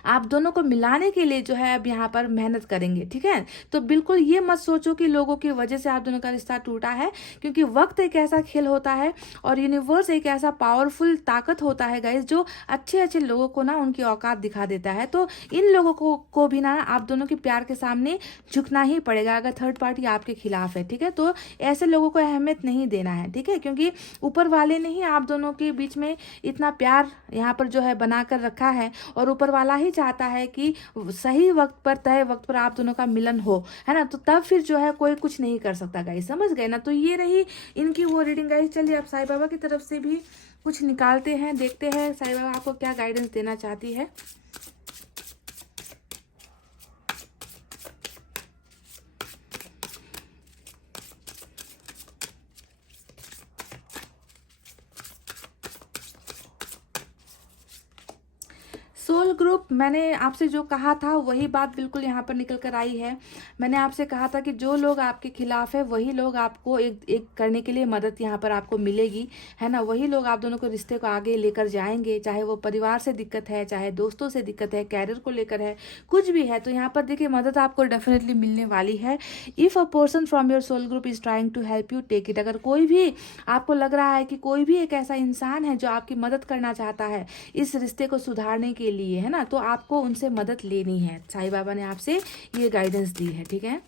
आप दोनों को मिलाने के लिए जो है अब यहाँ पर मेहनत करेंगे, ठीक है। तो बिल्कुल ये मत सोचो कि लोगों की वजह से आप दोनों का रिश्ता टूटा है, क्योंकि वक्त एक ऐसा खेल होता है और यूनिवर्स एक ऐसा पावरफुल ताकत होता है गाइस, जो अच्छे अच्छे लोगों को ना उनकी औकात दिखा देता है। तो इन लोगों को भी ना आप दोनों के प्यार के सामने झुकना ही पड़ेगा अगर थर्ड पार्टी आपके खिलाफ है, ठीक है। तो ऐसे लोगों को अहमियत नहीं देना है, ठीक है, क्योंकि ऊपर वाले ने ही आप दोनों के बीच में इतना प्यार यहाँ पर जो है बना कर रखा है। और ऊपर वाला ही चाहता है कि सही वक्त पर, तय वक्त पर आप दोनों का मिलन हो, है ना। तो तब फिर जो है कोई कुछ नहीं कर सकता गाइस, समझ गए ना। तो ये रही इनकी वो रीडिंग गाइस। चलिए अब साईं बाबा की तरफ से भी कुछ निकालते हैं, देखते हैं साईं बाबा आपको क्या गाइडेंस देना चाहती है। सोल ग्रुप, मैंने आपसे जो कहा था वही बात बिल्कुल यहाँ पर निकल कर आई है। मैंने आपसे कहा था कि जो लोग आपके खिलाफ है वही लोग आपको एक करने के लिए मदद यहाँ पर आपको मिलेगी, है ना। वही लोग आप दोनों को रिश्ते को आगे लेकर जाएंगे, चाहे वो परिवार से दिक्कत है, चाहे दोस्तों से दिक्कत है, कैरियर को लेकर है, कुछ भी है। तो यहाँ पर देखिए मदद आपको डेफिनेटली मिलने वाली है। If a person from your soul group is trying to help you, take it. अगर कोई भी आपको लग रहा है कि कोई भी एक ऐसा इंसान है जो आपकी मदद करना चाहता है इस रिश्ते को सुधारने के लिए, है ना, तो आपको उनसे मदद लेनी है। साईं बाबा ने आपसे ये गाइडेंस दी है, ठीक है।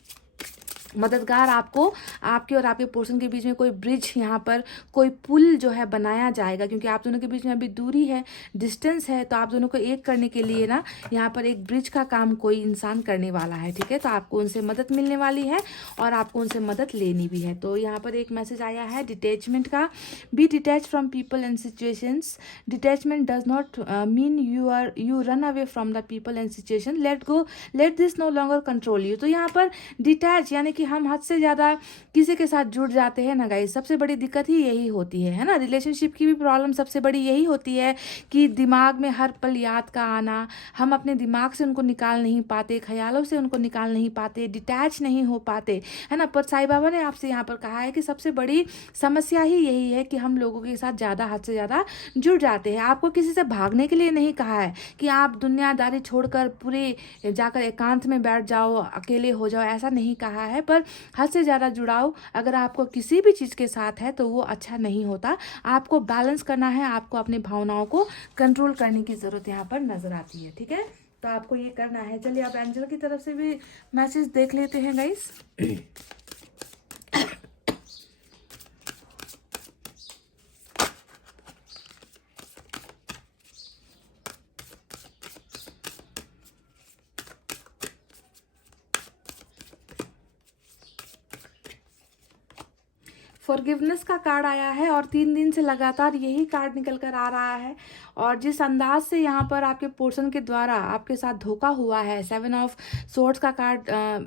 मददगार आपको आपके और आपके पोर्शन के बीच में कोई ब्रिज, यहाँ पर कोई पुल जो है बनाया जाएगा, क्योंकि आप दोनों के बीच में अभी दूरी है, डिस्टेंस है, तो आप दोनों को एक करने के लिए ना यहाँ पर एक ब्रिज का काम कोई इंसान करने वाला है, ठीक है। तो आपको उनसे मदद मिलने वाली है और आपको उनसे मदद लेनी भी है। तो यहाँ पर एक मैसेज आया है डिटैचमेंट का, be detach from people and situations. Detachment does not mean you run away from the people and situation, let go, let this no longer control you. तो यहाँ पर डिटैच यानी कि हम हद से ज़्यादा किसी के साथ जुड़ जाते हैं ना गाइस, सबसे बड़ी दिक्कत ही यही होती है ना। रिलेशनशिप की भी प्रॉब्लम सबसे बड़ी यही होती है कि दिमाग में हर पल याद का आना, हम अपने दिमाग से उनको निकाल नहीं पाते, ख्यालों से उनको निकाल नहीं पाते, डिटैच नहीं हो पाते, है ना। पर साईं बाबा ने आपसे यहाँ पर कहा है कि सबसे बड़ी समस्या ही यही है कि हम लोगों के साथ ज़्यादा हद से ज़्यादा जुड़ जाते हैं। आपको किसी से भागने के लिए नहीं कहा है कि आप दुनियादारी छोड़कर पूरे जाकर एकांत में बैठ जाओ, अकेले हो जाओ, ऐसा नहीं कहा है। पर हद से ज़्यादा जुड़ाव अगर आपको किसी भी चीज़ के साथ है तो वो अच्छा नहीं होता। आपको बैलेंस करना है, आपको अपनी भावनाओं को कंट्रोल करने की ज़रूरत यहाँ पर नज़र आती है, ठीक है। तो आपको ये करना है। चलिए आप एंजल की तरफ से भी मैसेज देख लेते हैं गाइस। फॉरगिवनेस का कार्ड आया है और 3 दिन से लगातार यही कार्ड निकल कर आ रहा है। और जिस अंदाज से यहाँ पर आपके पोर्शन के द्वारा आपके साथ धोखा हुआ है, 7 ऑफ सोर्ड्स का कार्ड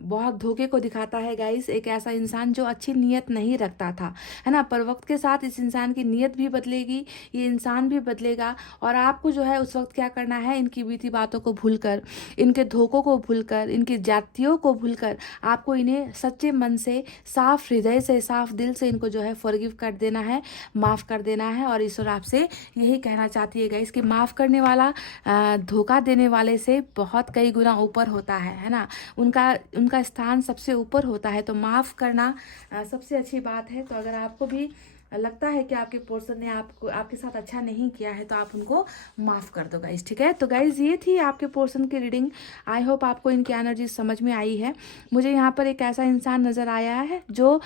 बहुत धोखे को दिखाता है गाइस। एक ऐसा इंसान जो अच्छी नीयत नहीं रखता था, है ना, पर वक्त के साथ इस इंसान की नीयत भी बदलेगी, ये इंसान भी बदलेगा। और आपको जो है उस वक्त क्या करना है, इनकी बीती बातों को भूलकर, इनके धोखों को भूलकर, इनकी जातियों को भूलकर आपको इन्हें सच्चे मन से, साफ हृदय से, साफ दिल से इनको जो है फॉरगिव कर देना है, माफ़ कर देना है। और ईश्वर आपसे यही कहना चाहती है गाइस कि माफ़ करने वाला धोखा देने वाले से बहुत कई गुना ऊपर होता है ना। उनका उनका स्थान सबसे ऊपर होता है। तो माफ़ करना सबसे अच्छी बात है। तो अगर आपको भी लगता है कि आपके पर्सन ने आपको आपके साथ अच्छा नहीं किया है तो आप उनको माफ़ कर दो गाइस, ठीक है। तो गाइस ये थी आपके पर्सन की रीडिंग। आई होप आपको इनकी एनर्जी समझ में आई है। मुझे यहाँ पर एक ऐसा इंसान नज़र आया है जो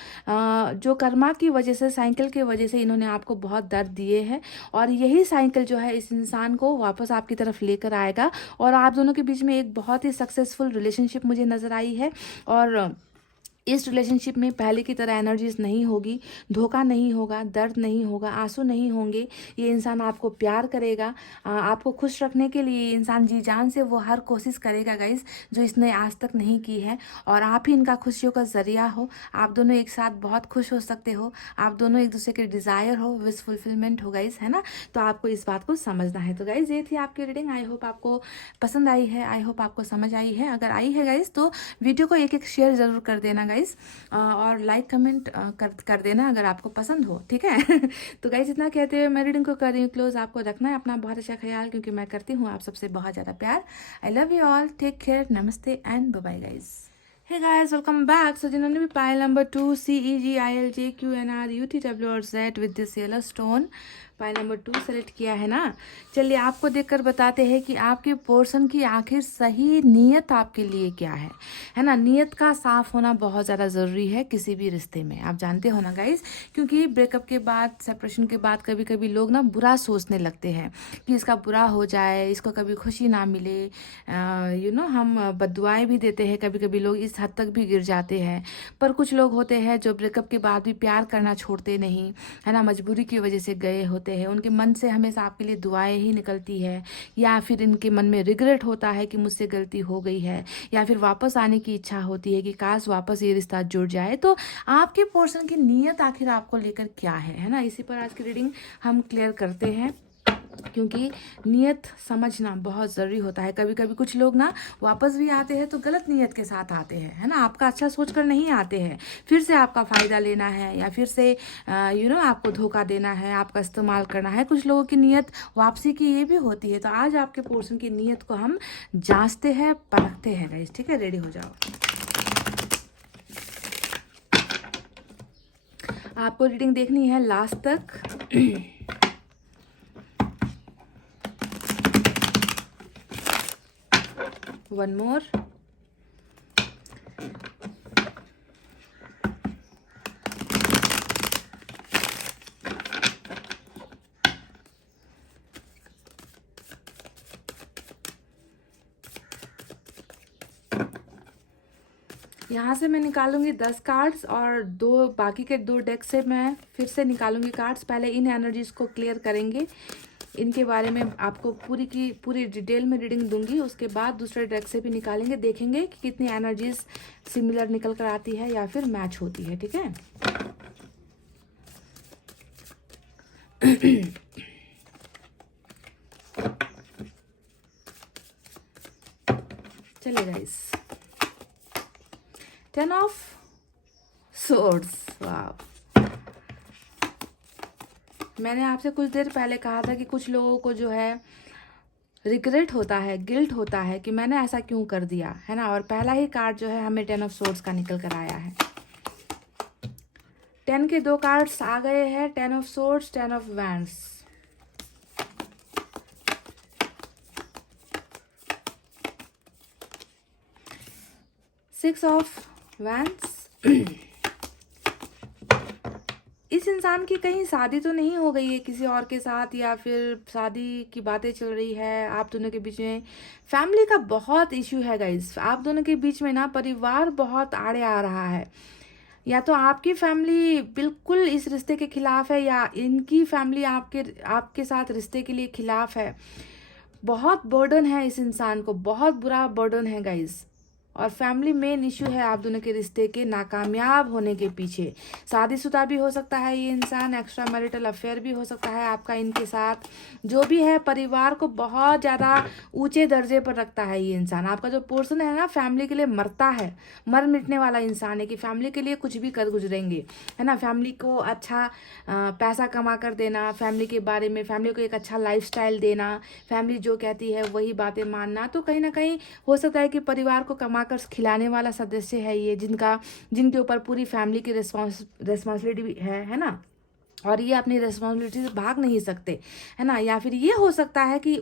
कर्मा की वजह से, साइकिल की वजह से इन्होंने आपको बहुत दर्द दिए हैं और यही साइकिल जो है इस इंसान को वापस आपकी तरफ लेकर आएगा और आप दोनों के बीच में एक बहुत ही सक्सेसफुल रिलेशनशिप मुझे नज़र आई है। और इस रिलेशनशिप में पहले की तरह एनर्जीज नहीं होगी, धोखा नहीं होगा, दर्द नहीं होगा, आंसू नहीं होंगे। ये इंसान आपको प्यार करेगा, आपको खुश रखने के लिए ये इंसान जी जान से वो हर कोशिश करेगा गाइस जो इसने आज तक नहीं की है। और आप ही इनका खुशियों का ज़रिया हो। आप दोनों एक साथ बहुत खुश हो सकते हो, आप दोनों एक दूसरे के डिज़ायर हो, विश फुलफिलमेंट हो गाइस, है ना। तो आपको इस बात को समझना है। तो गाइस ये थी आपकी रीडिंग। आई होप आपको पसंद आई है, आई होप आपको समझ आई है। अगर आई है गाइस तो वीडियो को एक शेयर ज़रूर कर देना गाइस, और लाइक कमेंट कर देना अगर आपको पसंद हो, ठीक है। तो गाइस इतना कहते हुए मैं रीडिंग को कर रही हूँ क्लोज। आपको रखना है अपना बहुत अच्छा ख्याल, क्योंकि मैं करती हूँ आप सबसे बहुत ज़्यादा प्यार। I love you all, take care, नमस्ते and bye bye guys. Hey guys welcome back. So जिन्होंने भी पायल नंबर 2 CEGILJQNRUTW और Z with this yellow stone पायल नंबर 2 सेलेक्ट किया है ना, चलिए आपको देखकर बताते हैं कि आपके पोर्शन की आखिर सही नीयत आपके लिए क्या है ना। नीयत का साफ होना बहुत ज़्यादा ज़रूरी है किसी भी रिश्ते में, आप जानते हो ना गाइस। क्योंकि ब्रेकअप के बाद, सेपरेशन के बाद कभी कभी लोग ना बुरा सोचने लगते हैं कि इसका बुरा हो जाए, इसको कभी खुशी ना मिले, हम बद्दुआएं भी देते हैं। कभी कभी लोग इस हद तक भी गिर जाते हैं। पर कुछ लोग होते हैं जो ब्रेकअप के बाद भी प्यार करना छोड़ते नहीं, है ना, मजबूरी की वजह से गए होते हैं। उनके मन से हमेशा आपके लिए दुआएं ही निकलती है, या फिर इनके मन में रिग्रेट होता है कि मुझसे गलती हो गई है, या फिर वापस आने की इच्छा होती है कि काश वापस ये रिश्ता जुड़ जाए। तो आपके पोर्शन की नीयत आखिर आपको लेकर क्या है ना, इसी पर आज की रीडिंग हम क्लियर करते हैं। क्योंकि नीयत समझना बहुत ज़रूरी होता है। कभी कभी कुछ लोग ना वापस भी आते हैं तो गलत नीयत के साथ आते हैं, है ना, आपका अच्छा सोचकर नहीं आते हैं, फिर से आपका फ़ायदा लेना है या फिर से आपको धोखा देना है, आपका इस्तेमाल करना है। कुछ लोगों की नीयत वापसी की ये भी होती है। तो आज आपके पोर्शन की नीयत को हम जांचते हैं, परखते हैं गाइस, ठीक है। रेडी हो जाओ। आपको रीडिंग देखनी है लास्ट तक। One more. यहाँ से मैं निकालूंगी 10 कार्ड्स और दो बाकी के 2 डेक से मैं फिर से निकालूंगी कार्ड्स। पहले इन एनर्जीज को क्लियर करेंगे, इनके बारे में आपको पूरी की पूरी डिटेल में रीडिंग दूंगी। उसके बाद दूसरे डेक से भी निकालेंगे, देखेंगे कि कितनी एनर्जीज सिमिलर निकल कर आती है या फिर मैच होती है। ठीक है, चलिए गाइस, 10 ऑफ सोर्ड्स। वाह, मैंने आपसे कुछ देर पहले कहा था कि कुछ लोगों को जो है रिग्रेट होता है, गिल्ट होता है कि मैंने ऐसा क्यों कर दिया, है ना। और पहला ही कार्ड जो है हमें 10 ऑफ सोर्ड्स का निकल कर आया है। 10 के 2 कार्ड्स आ गए हैं, 10 of swords, 10 of wands. Six of wands. इस इंसान की कहीं शादी तो नहीं हो गई है किसी और के साथ, या फिर शादी की बातें चल रही है आप दोनों के बीच में। फैमिली का बहुत इश्यू है गाइस, आप दोनों के बीच में ना परिवार बहुत आड़े आ रहा है। या तो आपकी फैमिली बिल्कुल इस रिश्ते के खिलाफ है, या इनकी फैमिली आपके साथ रिश्ते के लिए खिलाफ है। बहुत बर्डन है इस इंसान को, बहुत बुरा बर्डन है गाइस। और फैमिली मेन इशू है आप दोनों के रिश्ते के नाकामयाब होने के पीछे। शादीशुदा भी हो सकता है ये इंसान, एक्स्ट्रा मैरिटल अफेयर भी हो सकता है आपका इनके साथ। जो भी है, परिवार को बहुत ज़्यादा ऊंचे दर्जे पर रखता है ये इंसान। आपका जो पर्सन है ना, फैमिली के लिए मरता है, मर मिटने वाला इंसान है कि फैमिली के लिए कुछ भी कर गुजरेंगे, है ना। फैमिली को अच्छा पैसा कमा कर देना, फैमिली के बारे में, फैमिली को एक अच्छा लाइफस्टाइल देना, फैमिली जो कहती है वही बातें मानना। तो कहीं ना कहीं हो सकता है कि परिवार को कमा कर खिलाने वाला सदस्य है ये, जिनके ऊपर पूरी फैमिली की रिस्पॉन्सिबिलिटी भी है ना। और ये अपनी रिस्पॉन्सिबिलिटी से भाग नहीं सकते, है ना। या फिर ये हो सकता है कि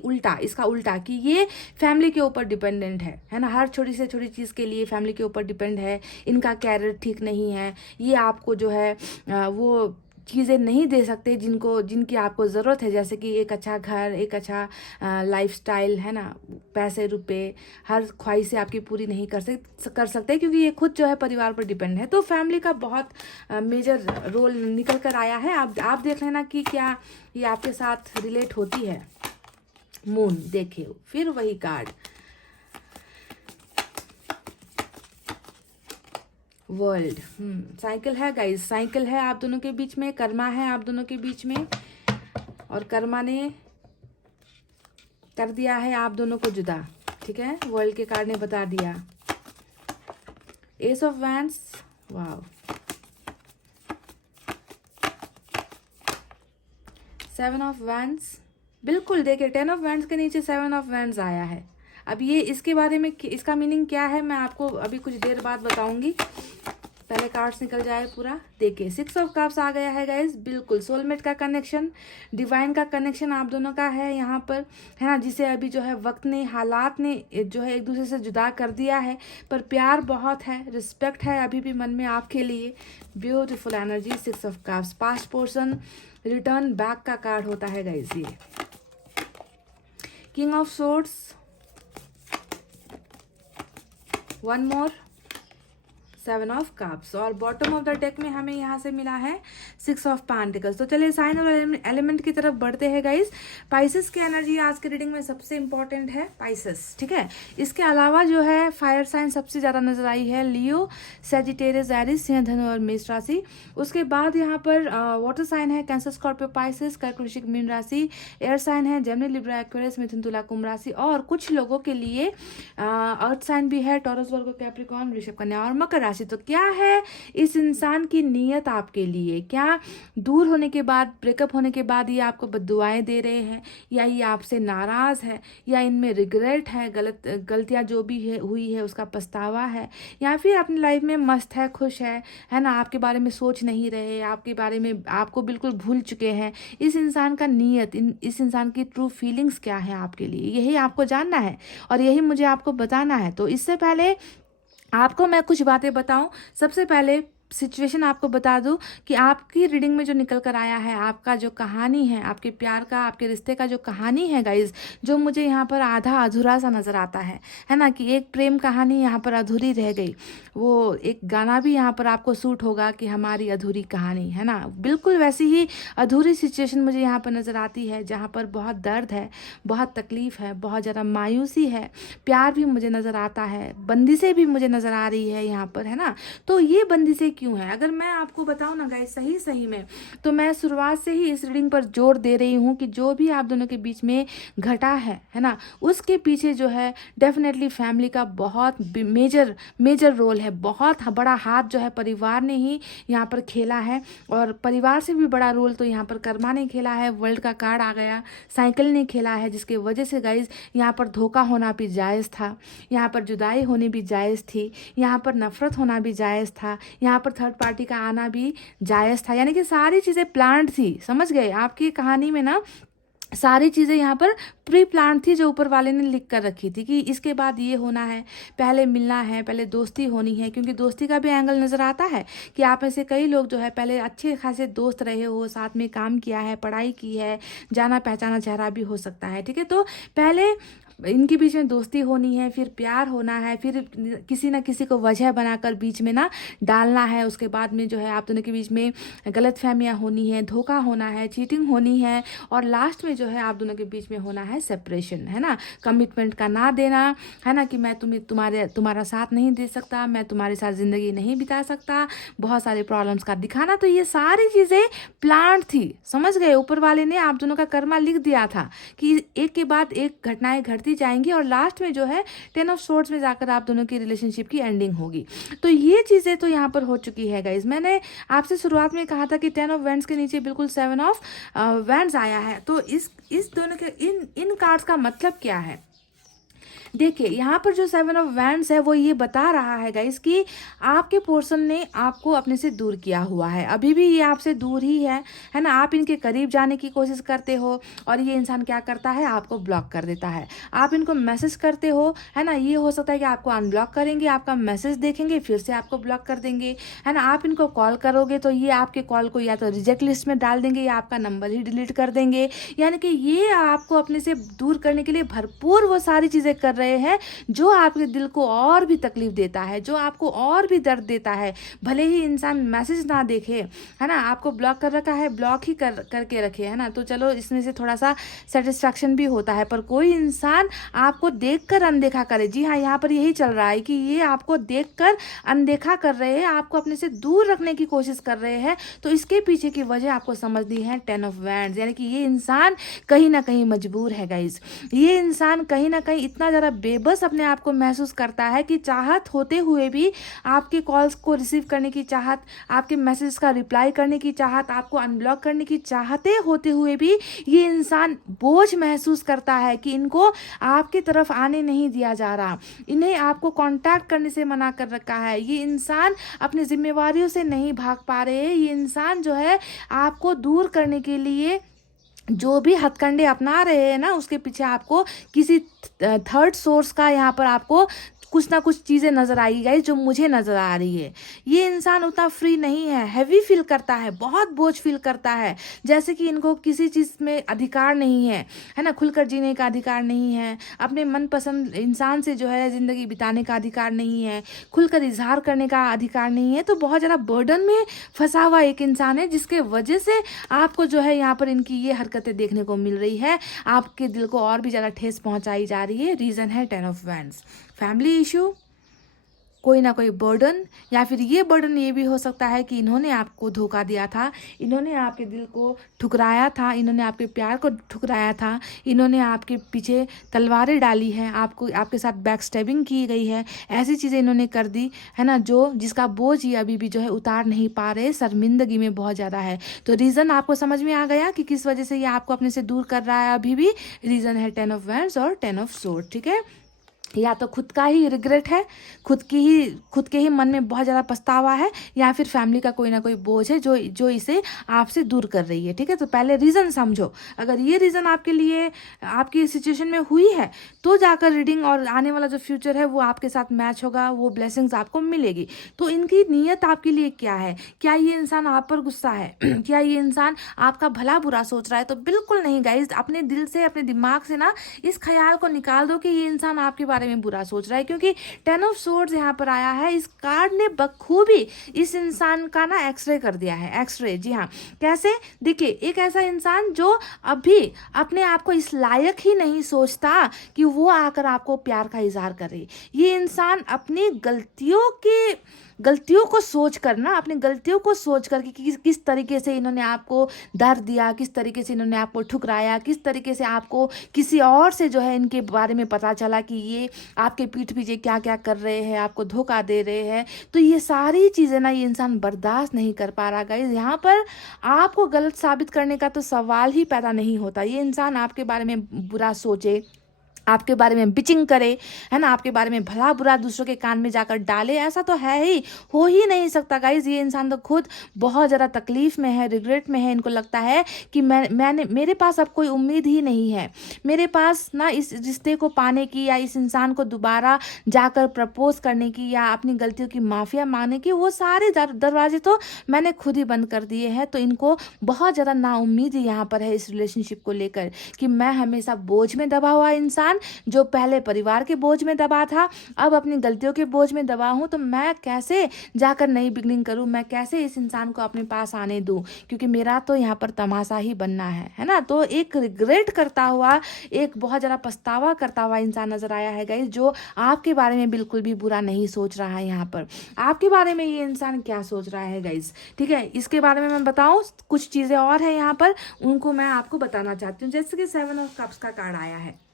इसका उल्टा कि ये फैमिली के ऊपर डिपेंडेंट है ना। हर छोटी से छोटी चीज़ के लिए फैमिली के ऊपर डिपेंड है। इनका कैरियर ठीक नहीं है, ये आपको जो है वो चीज़ें नहीं दे सकते जिनकी आपको ज़रूरत है, जैसे कि एक अच्छा घर, एक अच्छा लाइफस्टाइल, है ना। पैसे रुपए, हर ख्वाहिशें आपकी पूरी नहीं कर सकते, क्योंकि ये खुद जो है परिवार पर डिपेंड है। तो फैमिली का बहुत मेजर रोल निकल कर आया है। आप देख लेना कि क्या ये आपके साथ रिलेट होती है। मून देखिए, फिर वही कार्ड, वर्ल्ड। साइकिल है गाइस, साइकिल है आप दोनों के बीच में, कर्मा है आप दोनों के बीच में, और कर्मा ने कर दिया है आप दोनों को जुदा। ठीक है, वर्ल्ड के कार्ड ने बता दिया। S of wands, wow. 7 of wands, बिल्कुल देखिए 10 ऑफ वैंड्स के नीचे 7 ऑफ वैंड्स आया है। अब ये इसके बारे में, इसका मीनिंग क्या है मैं आपको अभी कुछ देर बाद बताऊंगी, पहले कार्ड्स निकल जाए पूरा। देखिए 6 ऑफ कप्स आ गया है गाइस, बिल्कुल सोलमेट का कनेक्शन, डिवाइन का कनेक्शन आप दोनों का है यहाँ पर, है ना। जिसे अभी जो है वक्त ने, हालात ने जो है एक दूसरे से जुदा कर दिया है, पर प्यार बहुत है, रिस्पेक्ट है अभी भी मन में आपके लिए। Beautiful energy, 6 of cups. Past person return back का कार्ड होता है गाइस ये। King of swords, one more, 7 of cups, और बॉटम ऑफ द डेक में हमें यहाँ से मिला है 6 ऑफ पेंटिकल्स। तो चलिए साइन और एलिमेंट की तरफ बढ़ते हैं गाइस। पाइसेस की एनर्जी आज के रीडिंग में सबसे इंपॉर्टेंट है पाइसेस, ठीक है। इसके अलावा जो है फायर साइन सबसे ज़्यादा नजर आई है, लियो, सेजिटेरियस, एरिस, सिंह, धनु और मेष राशि। उसके बाद यहाँ पर वाटर साइन है, कैंसर, स्कॉर्पियो, पाइसेस, कर्क, वृश्चिक, मीन राशि। एयर साइन है, जेमिनी, लिब्रा, एक्वेरियस, मिथुन, तुला, कुंभ राशि। और कुछ लोगों के लिए अर्थ साइन भी है, टॉरस, वर्गो, कैप्रिकॉर्न, वृषभ, कन्या और मकर राशि। तो क्या है इस इंसान की नीयत आपके लिए? क्या दूर होने के बाद, ब्रेकअप होने के बाद ये आपको बद्दुआएं दे रहे हैं, या ये आपसे नाराज है, या इनमें रिग्रेट है, गलतियां जो भी हुई है उसका पछतावा है, या फिर अपनी लाइफ में मस्त है, खुश है ना, आपके बारे में सोच नहीं रहे, आपके बारे में आपको बिल्कुल भूल चुके हैं। इस इंसान का नीयत, इस इंसान की ट्रू फीलिंग्स क्या है आपके लिए, यही आपको जानना है और यही मुझे आपको बताना है। तो इससे पहले आपको मैं कुछ बातें बताऊं। सबसे पहले सिचुएशन आपको बता दूं कि आपकी रीडिंग में जो निकल कर आया है, आपका जो कहानी है, आपके प्यार का, आपके रिश्ते का जो कहानी है गाइज, जो मुझे यहाँ पर आधा अधूरा सा नज़र आता है ना, कि एक प्रेम कहानी यहाँ पर अधूरी रह गई। वो एक गाना भी यहाँ पर आपको सूट होगा कि हमारी अधूरी कहानी, है ना, बिल्कुल वैसी ही अधूरी सिचुएशन मुझे यहाँ पर नज़र आती है, जहाँ पर बहुत दर्द है, बहुत तकलीफ़ है, बहुत ज़्यादा मायूसी है, प्यार भी मुझे नज़र आता है, बंदिशें भी मुझे नज़र आ रही है यहाँ पर, है ना। तो ये बंदिशें क्यों है, अगर मैं आपको बताऊँ ना गाइस सही सही में, तो मैं शुरुआत से ही इस रीडिंग पर जोर दे रही हूँ कि जो भी आप दोनों के बीच में घटा है ना, उसके पीछे जो है डेफिनेटली फैमिली का बहुत मेजर रोल है, बहुत बड़ा हाथ जो है परिवार ने ही यहाँ पर खेला है। और परिवार से भी बड़ा रोल तो यहाँ पर कर्मा ने खेला है, वर्ल्ड का कार्ड आ गया, साइकिल ने खेला है, जिसके वजह से गाइज यहाँ पर धोखा होना भी जायज़ था, यहाँ पर जुदाई होनी भी जायज़ थी, यहाँ पर नफरत होना भी जायज़ था, यहाँ पर थर्ड पार्टी का आना भी जायज़ था, यानी कि सारी चीज़ें प्लान्ड थी। समझ गए, आपकी कहानी में ना सारी चीज़ें यहाँ पर प्री प्लान थी, जो ऊपर वाले ने लिख कर रखी थी कि इसके बाद ये होना है, पहले मिलना है, पहले दोस्ती होनी है, क्योंकि दोस्ती का भी एंगल नज़र आता है कि आप में से कई लोग जो है पहले अच्छे खासे दोस्त रहे हो, साथ में काम किया है, पढ़ाई की है, जाना पहचाना चेहरा भी हो सकता है, ठीक है। तो पहले इनके बीच में दोस्ती होनी है, फिर प्यार होना है, फिर किसी ना किसी को वजह बनाकर बीच में ना डालना है, उसके बाद में जो है आप दोनों के बीच में गलतफहमियां होनी है, धोखा होना है, चीटिंग होनी है, और लास्ट में जो है आप दोनों के बीच में होना है सेपरेशन, है ना, कमिटमेंट का ना देना, है ना, कि मैं तुम्हारा साथ नहीं दे सकता, मैं तुम्हारे साथ ज़िंदगी नहीं बिता सकता, बहुत सारे प्रॉब्लम्स का दिखाना। तो ये सारी चीज़ें प्लान थी, समझ गए, ऊपर वाले ने आप दोनों का कर्मा लिख दिया था कि एक के बाद एक घटनाएं घटती जाएंगी, और लास्ट में जो है 10 ऑफ सोर्ड्स में जाकर आप दोनों की रिलेशनशिप की एंडिंग होगी। तो ये चीज़ें तो यहाँ पर हो चुकी है गाइज। मैंने आपसे शुरुआत में कहा था कि 10 ऑफ वैंड्स के नीचे बिल्कुल 7 ऑफ वैंड्स आया है। तो इस दोनों के इन कार्ड्स का मतलब क्या है, देखिए यहाँ पर जो 7 ऑफ वैंड्स है वो ये बता रहा है गाइस कि आपके पर्सन ने आपको अपने से दूर किया हुआ है, अभी भी ये आपसे दूर ही है ना। आप इनके करीब जाने की कोशिश करते हो और ये इंसान क्या करता है, आपको ब्लॉक कर देता है। आप इनको मैसेज करते हो, है ना, ये हो सकता है कि आपको अनब्लॉक करेंगे, आपका मैसेज देखेंगे, फिर से आपको ब्लॉक कर देंगे, है ना। आप इनको कॉल करोगे तो ये आपके कॉल को या तो रिजेक्ट लिस्ट में डाल देंगे या आपका नंबर ही डिलीट कर देंगे, यानी कि ये आपको अपने से दूर करने के लिए भरपूर वो सारी चीज़ें कर रहे हैं जो आपके दिल को और भी तकलीफ देता है, जो आपको और भी दर्द देता है। भले ही इंसान मैसेज ना देखे, है ना, आपको ब्लॉक कर रखा है, ब्लॉक ही करके रखे, है ना, तो चलो इसमें से थोड़ा सा सेटिस्फैक्शन भी होता है, पर कोई इंसान आपको देखकर अनदेखा करे, जी हाँ, यहाँ पर यही चल रहा है कि ये आपको देखकर अनदेखा कर रहे हैं, आपको अपने से दूर रखने की कोशिश कर रहे हैं। तो इसके पीछे की वजह आपको समझनी है 10 ऑफ वैंड्स, यानी कि ये इंसान कहीं ना कहीं मजबूर है गाइज। ये इंसान कहीं ना कहीं इतना ज़्यादा बेबस अपने आप को महसूस करता है कि चाहत होते हुए भी आपके कॉल्स को रिसीव करने की चाहत, आपके मैसेज का रिप्लाई करने की चाहत, आपको अनब्लॉक करने की चाहते होते हुए भी ये इंसान बोझ महसूस करता है कि इनको आपकी तरफ आने नहीं दिया जा रहा, इन्हें आपको कांटेक्ट करने से मना कर रखा है। ये इंसान अपनी जिम्मेवारियों से नहीं भाग पा रहे हैं। ये इंसान जो है आपको दूर करने के लिए जो भी हथकंडे अपना रहे हैं ना, उसके पीछे आपको किसी थर्ड सोर्स का यहाँ पर आपको कुछ ना कुछ चीज़ें नज़र आई गाइस, जो मुझे नज़र आ रही है। ये इंसान उतना फ्री नहीं है, हैवी फील करता है, बहुत बोझ फील करता है, जैसे कि इनको किसी चीज़ में अधिकार नहीं है ना, खुलकर जीने का अधिकार नहीं है, अपने मनपसंद इंसान से जो है ज़िंदगी बिताने का अधिकार नहीं है, खुलकर इजहार करने का अधिकार नहीं है। तो बहुत ज़्यादा बर्डन में फंसा हुआ एक इंसान है, जिसके वजह से आपको जो है यहाँ पर इनकी ये हरकतें देखने को मिल रही है, आपके दिल को और भी ज़्यादा ठेस पहुँचाई जा रही है। रीज़न है 10 ऑफ वैंड्स, फैमिली इशू, कोई ना कोई बर्डन, या फिर ये बर्डन ये भी हो सकता है कि इन्होंने आपको धोखा दिया था, इन्होंने आपके दिल को ठुकराया था, इन्होंने आपके प्यार को ठुकराया था, इन्होंने आपके पीछे तलवारें डाली हैं, आपको आपके साथ बैक स्टैबिंग की गई है, ऐसी चीज़ें इन्होंने कर दी है ना, जो जिसका बोझ ये अभी भी जो है उतार नहीं पा रहे, शर्मिंदगी में बहुत ज़्यादा है। तो रीज़न आपको समझ में आ गया कि किस वजह से ये आपको अपने से दूर कर रहा है। अभी भी रीज़न है 10 ऑफ वैंड्स और 10 ऑफ सोर्ड, ठीक है। या तो खुद का ही रिग्रेट है, खुद के ही मन में बहुत ज़्यादा पछतावा है, या फिर फैमिली का कोई ना कोई बोझ है जो इसे आपसे दूर कर रही है। ठीक है, तो पहले रीज़न समझो। अगर ये रीज़न आपके लिए आपकी सिचुएशन में हुई है तो जाकर रीडिंग और आने वाला जो फ्यूचर है वो आपके साथ मैच होगा, वो ब्लेसिंग्स आपको मिलेगी। तो इनकी नीयत आपके लिए क्या है? क्या ये इंसान आप पर गुस्सा है? क्या ये इंसान आपका भला बुरा सोच रहा है? तो बिल्कुल नहीं गाइज, अपने दिल से, अपने दिमाग से ना इस ख्याल को निकाल दो कि ये इंसान आपके बारे में बुरा सोच रहा है, क्योंकि 10 ऑफ सोर्ड्स यहाँ पर आया है। इस कार्ड ने बखूबी इस इंसान का ना एक्सरे कर दिया है। एक्सरे, जी हाँ। कैसे? देखिए, एक ऐसा इंसान जो अभी अपने आप को इस लायक ही नहीं सोचता कि वो आकर आपको प्यार का इजहार करे। ये इंसान अपनी गलतियों को सोच कर ना, अपनी गलतियों को सोच कर कि किस तरीके से इन्होंने आपको दर्द दिया, किस तरीके से इन्होंने आपको ठुकराया, किस तरीके से आपको किसी और से जो है इनके बारे में पता चला कि ये आपके पीठ पीछे क्या क्या कर रहे हैं, आपको धोखा दे रहे हैं। तो ये सारी चीज़ें ना ये इंसान बर्दाश्त नहीं कर पा रहा गाइस। यहाँ पर आपको गलत साबित करने का तो सवाल ही पैदा नहीं होता। ये इंसान आपके बारे में बुरा सोचे, आपके बारे में बिचिंग करे, है ना, आपके बारे में भला बुरा दूसरों के कान में जाकर डाले, ऐसा तो है ही, हो ही नहीं सकता गाइज। ये इंसान तो खुद बहुत ज़्यादा तकलीफ में है, रिग्रेट में है। इनको लगता है कि मेरे पास अब कोई उम्मीद ही नहीं है, मेरे पास ना इस रिश्ते को पाने की या इस इंसान को दोबारा जाकर प्रपोज करने की या अपनी गलतियों की माफिया मांगने की, वो सारे दरवाजे तो मैंने खुद ही बंद कर दिए हैं। तो इनको बहुत ज़्यादा नाउम्मीद यहाँ पर है इस रिलेशनशिप को लेकर कि मैं हमेशा बोझ में दबा हुआ इंसान, जो पहले परिवार के बोझ में दबा था, अब अपनी गलतियों के बोझ में दबा हूं, तो मैं कैसे जाकर नई बिगनिंग करूं, मैं कैसे इस इंसान को अपने पास आने दूं, क्योंकि मेरा तो यहाँ पर तमाशा ही बनना है ना। तो एक रिग्रेट करता हुआ, एक बहुत ज़्यादा पछतावा करता हुआ इंसान नजर आया है गाइस, जो आपके बारे में बिल्कुल भी बुरा नहीं सोच रहा है। यहाँ पर आपके बारे में ये इंसान क्या सोच रहा है गाइस, ठीक है, इसके बारे में मैं बताऊं। कुछ चीज़ें और है यहाँ पर, उनको मैं आपको बताना चाहती हूँ। जैसे कि 7 ऑफ कप्स का कार्ड आया है,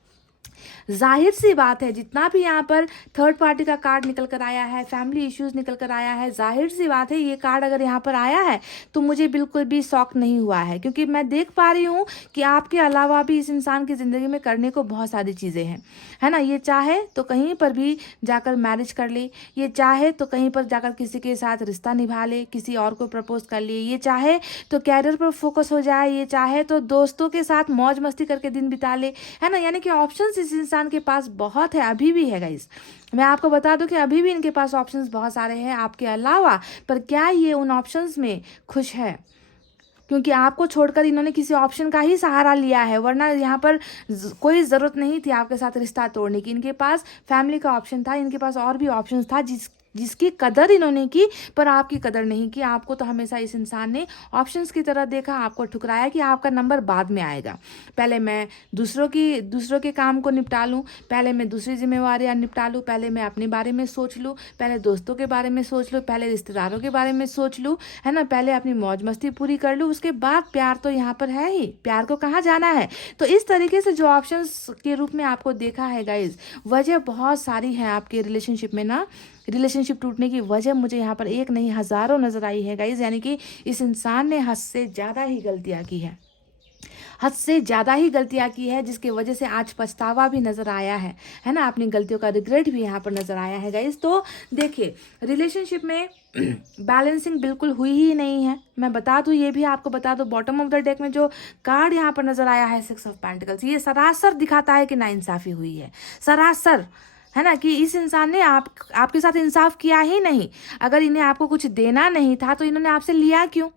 जाहिर सी बात है, जितना भी यहाँ पर थर्ड पार्टी का कार्ड निकल कर आया है, फैमिली इश्यूज निकल कर आया है, जाहिर सी बात है ये कार्ड अगर यहाँ पर आया है तो मुझे बिल्कुल भी शौक नहीं हुआ है, क्योंकि मैं देख पा रही हूँ कि आपके अलावा भी इस इंसान की ज़िंदगी में करने को बहुत सारी चीज़ें हैं, है ना। ये चाहे तो कहीं पर भी जाकर मैरिज कर ले, ये चाहे तो कहीं पर जाकर किसी के साथ रिश्ता निभा ले, किसी और को प्रपोज कर ले, ये चाहे तो कैरियर पर फोकस हो जाए, ये चाहे तो दोस्तों के साथ मौज मस्ती करके दिन बिता ले, है ना। यानी कि ऑप्शंस इस इंसान के पास बहुत है, अभी भी है गाइस। मैं आपको बता दूं कि अभी भी इनके पास ऑप्शंस बहुत सारे हैं आपके अलावा, पर क्या ये उन ऑप्शंस में खुश है? क्योंकि आपको छोड़कर इन्होंने किसी ऑप्शन का ही सहारा लिया है, वरना यहाँ पर कोई ज़रूरत नहीं थी आपके साथ रिश्ता तोड़ने की। इनके पास फैमिली का ऑप्शन था, इनके पास और भी ऑप्शन था जिसकी कदर इन्होंने की, पर आपकी कदर नहीं की। आपको तो हमेशा इस इंसान ने ऑप्शंस की तरह देखा, आपको ठुकराया कि आपका नंबर बाद में आएगा, पहले मैं दूसरों के काम को निपटा लूँ, पहले मैं दूसरी जिम्मेवारियाँ निपटा लूँ, पहले मैं अपने बारे में सोच लूँ, पहले दोस्तों के बारे में सोच लूँ, पहले रिश्तेदारों के बारे में सोच लूँ, है ना, पहले अपनी मौज मस्ती पूरी कर लूँ, उसके बाद प्यार तो यहाँ पर है ही, प्यार को कहाँ जाना है। तो इस तरीके से जो ऑप्शंस के रूप में आपको देखा है गाइज, वजह बहुत सारी है आपके रिलेशनशिप में ना। रिलेशनशिप टूटने की वजह मुझे यहाँ पर एक नहीं हज़ारों नज़र आई है गाइज। यानी कि इस इंसान ने हद से ज़्यादा ही गलतियाँ की है, हद से ज़्यादा ही गलतियाँ की है, जिसकी वजह से आज पछतावा भी नज़र आया है ना, अपनी गलतियों का रिग्रेट भी यहाँ पर नज़र आया है गाइज। तो देखिए, रिलेशनशिप में बैलेंसिंग बिल्कुल हुई ही नहीं है। मैं बता दूँ, ये भी आपको बता दूँ, बॉटम ऑफ द डेक में जो कार्ड यहाँ पर नज़र आया है 6 ऑफ पेंटिकल्स, ये सरासर दिखाता है कि नाइंसाफ़ी हुई है, सरासर, है ना, कि इस इंसान ने आपके साथ इंसाफ किया ही नहीं। अगर इन्हें आपको कुछ देना नहीं था तो इन्होंने आपसे लिया क्यों?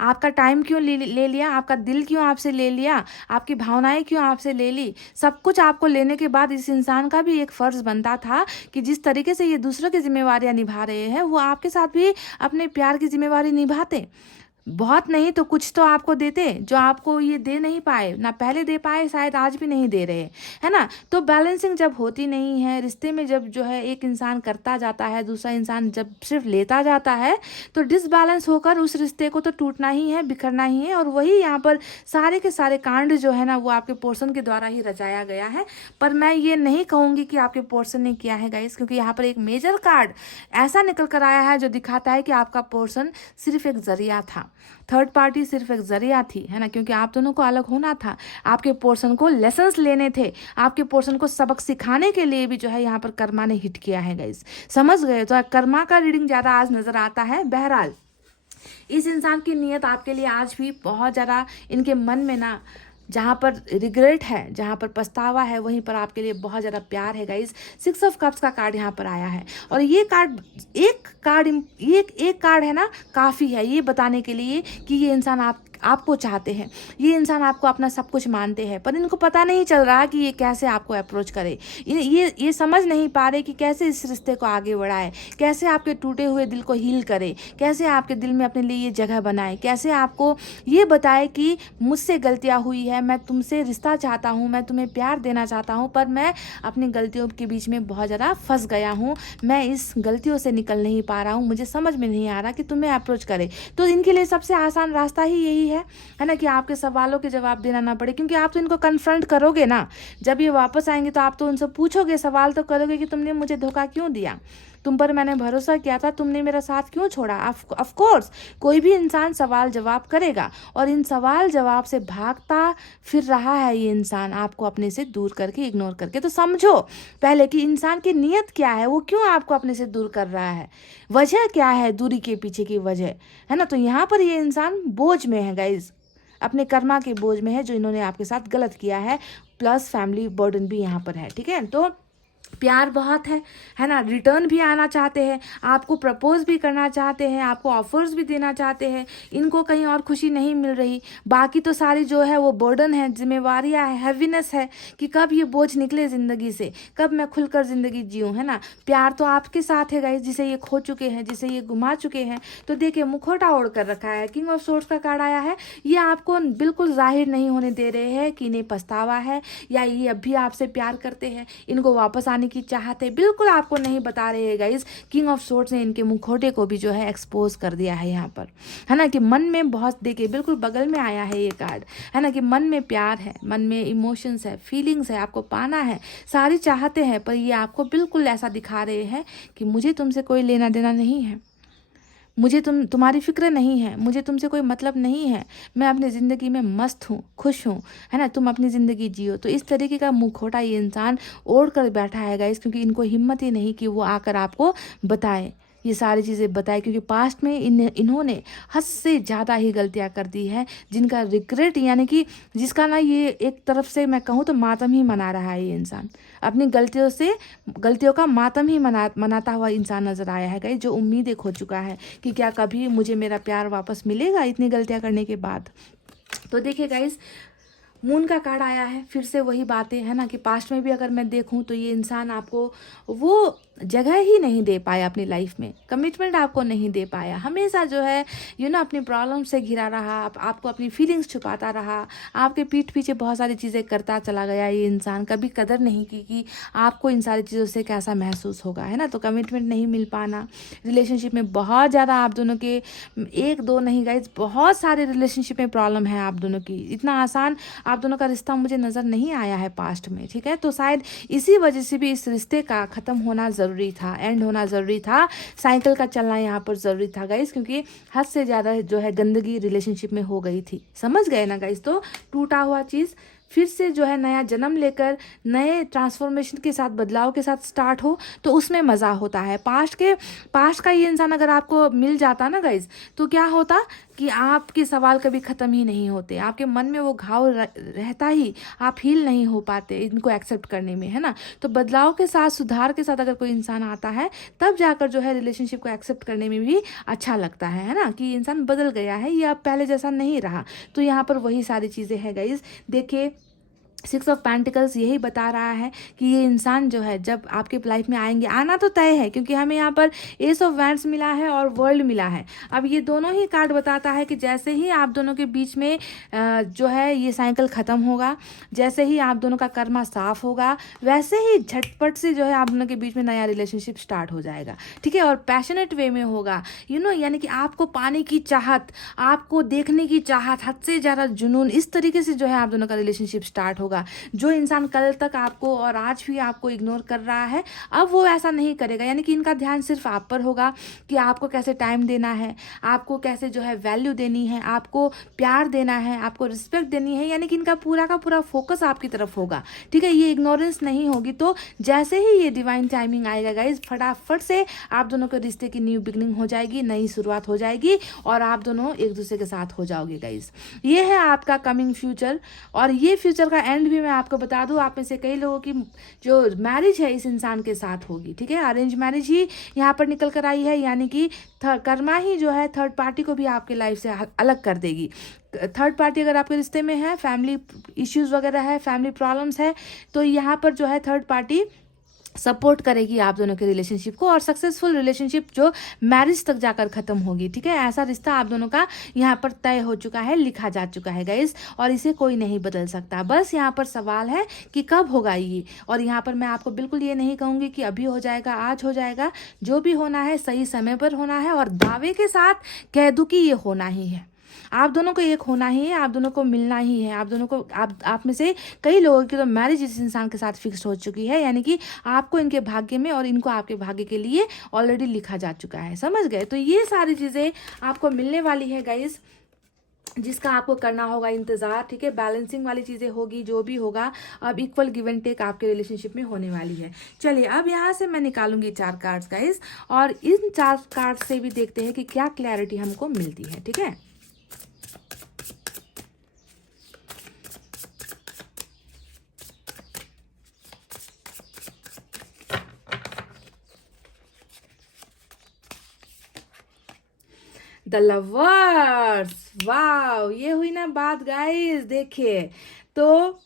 आपका टाइम क्यों ले लिया? आपका दिल क्यों आपसे ले लिया? आपकी भावनाएं क्यों आपसे ले ली? सब कुछ आपको लेने के बाद इस इंसान का भी एक फ़र्ज़ बनता था कि जिस तरीके से ये दूसरों की जिम्मेवारियां निभा रहे हैं, वो आपके साथ भी अपने प्यार की जिम्मेवारी निभाते। बहुत नहीं तो कुछ तो आपको देते, जो आपको ये दे नहीं पाए, ना पहले दे पाए, शायद आज भी नहीं दे रहे, है ना। तो बैलेंसिंग जब होती नहीं है रिश्ते में, जब जो है एक इंसान करता जाता है, दूसरा इंसान जब सिर्फ लेता जाता है, तो डिसबैलेंस होकर उस रिश्ते को तो टूटना ही है, बिखरना ही है। और वही यहाँ पर सारे के सारे कांड जो है ना, वो आपके पोर्शन के द्वारा ही रचाया गया है। पर मैं ये नहीं कहूँगी कि आपके पोर्शन ने किया है गाइस, क्योंकि यहाँ पर एक मेजर कार्ड ऐसा निकल कर आया है जो दिखाता है कि आपका पोर्शन सिर्फ एक जरिया था, थर्ड पार्टी सिर्फ एक जरिया थी, है ना, क्योंकि आप दोनों को अलग होना था, आपके पोर्शन को लेसन्स लेने थे, आपके पोर्शन को सबक सिखाने के लिए भी जो है यहाँ पर कर्मा ने हिट किया है गाइस। समझ गए? तो कर्मा का रीडिंग ज़्यादा आज नज़र आता है। बहरहाल इस इंसान की नीयत आपके लिए आज भी बहुत ज़्यादा, इनके मन में ना जहाँ पर रिग्रेट है, जहाँ पर पछतावा है, वहीं पर आपके लिए बहुत ज़्यादा प्यार है गाइस। 6 ऑफ कप्स का कार्ड यहाँ पर आया है और ये कार्ड एक कार्ड है ना, काफ़ी है ये बताने के लिए कि ये इंसान आपको चाहते हैं, ये इंसान आपको अपना सब कुछ मानते हैं, पर इनको पता नहीं चल रहा कि ये कैसे आपको अप्रोच करे। ये समझ नहीं पा रहे कि कैसे इस रिश्ते को आगे बढ़ाए, कैसे आपके टूटे हुए दिल को हील करे, कैसे आपके दिल में अपने लिए ये जगह बनाए, कैसे आपको ये बताए कि मुझसे गलतियाँ हुई है, मैं तुमसे रिश्ता चाहता हूँ, मैं तुम्हें प्यार देना चाहता हूँ, पर मैं अपनी गलतियों के बीच में बहुत ज़्यादा फंस गया हूँ, मैं इस गलतियों से निकल नहीं पा रहा हूँ, मुझे समझ में नहीं आ रहा कि तुम्हें अप्रोच करे। तो इनके लिए सबसे आसान रास्ता ही यही है ना, कि आपके सवालों के जवाब देना ना पड़े, क्योंकि आप तो इनको कन्फ्रंट करोगे ना, जब ये वापस आएंगे तो आप तो उनसे पूछोगे, सवाल तो करोगे कि तुमने मुझे धोखा क्यों दिया, तुम पर मैंने भरोसा किया था, तुमने मेरा साथ क्यों छोड़ा। ऑफ कोर्स कोई भी इंसान सवाल जवाब करेगा और इन सवाल जवाब से भागता फिर रहा है ये इंसान आपको अपने से दूर करके, इग्नोर करके। तो समझो पहले कि इंसान की नीयत क्या है, वो क्यों आपको अपने से दूर कर रहा है, वजह क्या है दूरी के पीछे की वजह, है ना। तो यहाँ पर ये इंसान बोझ में है गाइज, अपने कर्मा के बोझ में है जो इन्होंने आपके साथ गलत किया है, प्लस फैमिली बर्डन भी यहाँ पर है, ठीक है। तो प्यार बहुत है ना, रिटर्न भी आना चाहते हैं, आपको प्रपोज भी करना चाहते हैं, आपको ऑफर्स भी देना चाहते हैं, इनको कहीं और खुशी नहीं मिल रही, बाकी तो सारी जो है वो बर्डन है, जिम्मेवारियां है, हैवीनेस है कि कब ये बोझ निकले ज़िंदगी से, कब मैं खुलकर ज़िंदगी जीऊँ, है ना। प्यार तो आपके साथ है गाइस, जिसे ये खो चुके हैं, जिसे ये गुमा चुके हैं। तो देखिए मुखौटा ओढ़ कर रखा है, किंग ऑफ सोर्ड्स का कार्ड आया है, ये आपको बिल्कुल जाहिर नहीं होने दे रहे हैं कि इन्हें पछतावा है या ये अब भी आपसे प्यार करते हैं, इनको वापस आने की चाहत है, बिल्कुल आपको नहीं बता रहे हैं गाइस। किंग ऑफ सोर्ड्स ने इनके मुखौटे को भी जो है एक्सपोज कर दिया है यहाँ पर, है ना, कि मन में बहुत, देखिए बिल्कुल बगल में आया है ये कार्ड, है ना, कि मन में प्यार है, मन में इमोशंस है, फीलिंग्स है, आपको पाना है, सारी चाहते हैं, पर ये आपको बिल्कुल ऐसा दिखा रहे हैं कि मुझे तुमसे कोई लेना देना नहीं है, मुझे तुम्हारी फिक्र नहीं है, मुझे तुमसे कोई मतलब नहीं है, मैं अपनी ज़िंदगी में मस्त हूँ, खुश हूँ, है ना, तुम अपनी ज़िंदगी जियो। तो इस तरीके का मुखौटा ये इंसान ओढ़ कर बैठा है गाइस, क्योंकि इनको हिम्मत ही नहीं कि वो आकर आपको बताए, ये सारी चीज़ें बताए, क्योंकि पास्ट में इन्होंने हद से ज़्यादा ही गलतियाँ कर दी है, जिनका रिग्रेट, यानी कि जिसका ना ये एक तरफ से मैं कहूँ तो मातम ही मना रहा है ये इंसान, अपनी गलतियों का मातम ही मनाता हुआ इंसान नज़र आया है गाइस, जो उम्मीदें खो चुका है कि क्या कभी मुझे मेरा प्यार वापस मिलेगा इतनी गलतियाँ करने के बाद। तो देखिए गाइस, मून का कार्ड आया है, फिर से वही बातें, है ना, कि पास्ट में भी अगर मैं देखूं तो ये इंसान आपको वो जगह ही नहीं दे पाया अपनी लाइफ में, कमिटमेंट आपको नहीं दे पाया, हमेशा जो है अपनी प्रॉब्लम से घिरा रहा, आपको अपनी फीलिंग्स छुपाता रहा, आपके पीठ पीछे बहुत सारी चीज़ें करता चला गया ये इंसान, कभी कदर नहीं की कि आपको इन सारी चीज़ों से कैसा महसूस होगा, है ना। तो कमिटमेंट नहीं मिल पाना, रिलेशनशिप में बहुत ज़्यादा आप दोनों के, एक दो नहीं गाइज, बहुत सारे रिलेशनशिप में प्रॉब्लम है आप दोनों की, इतना आसान आप दोनों का रिश्ता मुझे नज़र नहीं आया है पास्ट में, ठीक है। तो शायद इसी वजह से भी इस रिश्ते का ख़त्म होना ज़रूरी था, एंड होना ज़रूरी था, साइकिल का चलना यहाँ पर ज़रूरी था गाइस, क्योंकि हद से ज़्यादा जो है गंदगी रिलेशनशिप में हो गई थी, समझ गए ना गाइस। तो टूटा हुआ चीज़ फिर से जो है नया जन्म लेकर नए ट्रांसफॉर्मेशन के साथ, बदलाव के साथ स्टार्ट हो तो उसमें मज़ा होता है। पास्ट का ये इंसान अगर आपको मिल जाता ना गाइज, तो क्या होता कि आपके सवाल कभी ख़त्म ही नहीं होते, आपके मन में वो घाव रहता ही, आप हील नहीं हो पाते इनको एक्सेप्ट करने में, है ना। तो बदलाव के साथ, सुधार के साथ अगर कोई इंसान आता है, तब जाकर जो है रिलेशनशिप को एक्सेप्ट करने में भी अच्छा लगता है ना, कि इंसान बदल गया है, ये अब पहले जैसा नहीं रहा। तो यहाँ पर वही सारी चीज़ें हैं गाइज। देखिए 6 ऑफ पेंटिकल्स यही बता रहा है कि ये इंसान जो है जब आपके लाइफ में आएंगे, आना तो तय है, क्योंकि हमें यहाँ पर एस ऑफ वैंड्स मिला है और वर्ल्ड मिला है। अब ये दोनों ही कार्ड बताता है कि जैसे ही आप दोनों के बीच में जो है ये साइकिल ख़त्म होगा, जैसे ही आप दोनों का कर्मा साफ होगा, वैसे ही झटपट से जो है आप दोनों के बीच में नया रिलेशनशिप स्टार्ट हो जाएगा, ठीक है। और पैशनेट वे में होगा, यानी कि आपको पाने की चाहत, आपको देखने की चाहत, हद से ज़्यादा जुनून, इस तरीके से जो है आप दोनों का रिलेशनशिप स्टार्ट होगा। होगा। जो इंसान कल तक आपको और आज भी आपको इग्नोर कर रहा है, अब वो ऐसा नहीं करेगा। यानी कि इनका ध्यान सिर्फ आप पर होगा कि आपको कैसे टाइम देना है, आपको कैसे जो है वैल्यू देनी है, आपको प्यार देना है, आपको रिस्पेक्ट देनी है। यानी कि इनका पूरा का पूरा फोकस आपकी तरफ होगा, ठीक है। ये इग्नोरेंस नहीं होगी। तो जैसे ही ये डिवाइन टाइमिंग आएगा गाइज, फटाफट से आप दोनों के रिश्ते की न्यू बिगनिंग हो जाएगी, नई शुरुआत हो जाएगी और आप दोनों एक दूसरे के साथ हो जाओगे गाइज। ये है आपका कमिंग फ्यूचर। और ये फ्यूचर का एंड भी मैं आपको बता दूं, आप में से कई लोगों की जो मैरिज है इस इंसान के साथ होगी, ठीक है। अरेंज मैरिज ही यहाँ पर निकल कर आई है, यानी कि कर्मा ही जो है थर्ड पार्टी को भी आपके लाइफ से अलग कर देगी। थर्ड पार्टी अगर आपके रिश्ते में है, फैमिली इश्यूज वगैरह है, फैमिली प्रॉब्लम्स है, तो यहाँ पर जो है थर्ड पार्टी सपोर्ट करेगी आप दोनों के रिलेशनशिप को, और सक्सेसफुल रिलेशनशिप जो मैरिज तक जाकर खत्म होगी, ठीक है। ऐसा रिश्ता आप दोनों का यहाँ पर तय हो चुका है, लिखा जा चुका है गाइस, और इसे कोई नहीं बदल सकता। बस यहाँ पर सवाल है कि कब होगा ये। और यहाँ पर मैं आपको बिल्कुल ये नहीं कहूँगी कि अभी हो जाएगा, आज हो जाएगा। जो भी होना है सही समय पर होना है, और दावे के साथ कह दूँ कि ये होना ही है। आप दोनों को एक होना ही है, आप दोनों को मिलना ही है। आप दोनों को आप में से कई लोगों की तो मैरिज इस इंसान के साथ फिक्स हो चुकी है, यानी कि आपको इनके भाग्य में और इनको आपके भाग्य के लिए ऑलरेडी लिखा जा चुका है, समझ गए। तो ये सारी चीज़ें आपको मिलने वाली है गाइस, जिसका आपको करना होगा इंतज़ार, ठीक है। बैलेंसिंग वाली चीज़ें होगी, जो भी होगा अब इक्वल गिव एंड टेक आपके रिलेशनशिप में होने वाली है। चलिए अब यहाँ से मैं निकालूंगी 4 कार्ड्स गाइस, और इन 4 कार्ड्स से भी देखते हैं कि क्या क्लैरिटी हमको मिलती है, ठीक है। द लवर्स, वाओ, ये हुई ना बात गाइस। देखिए तो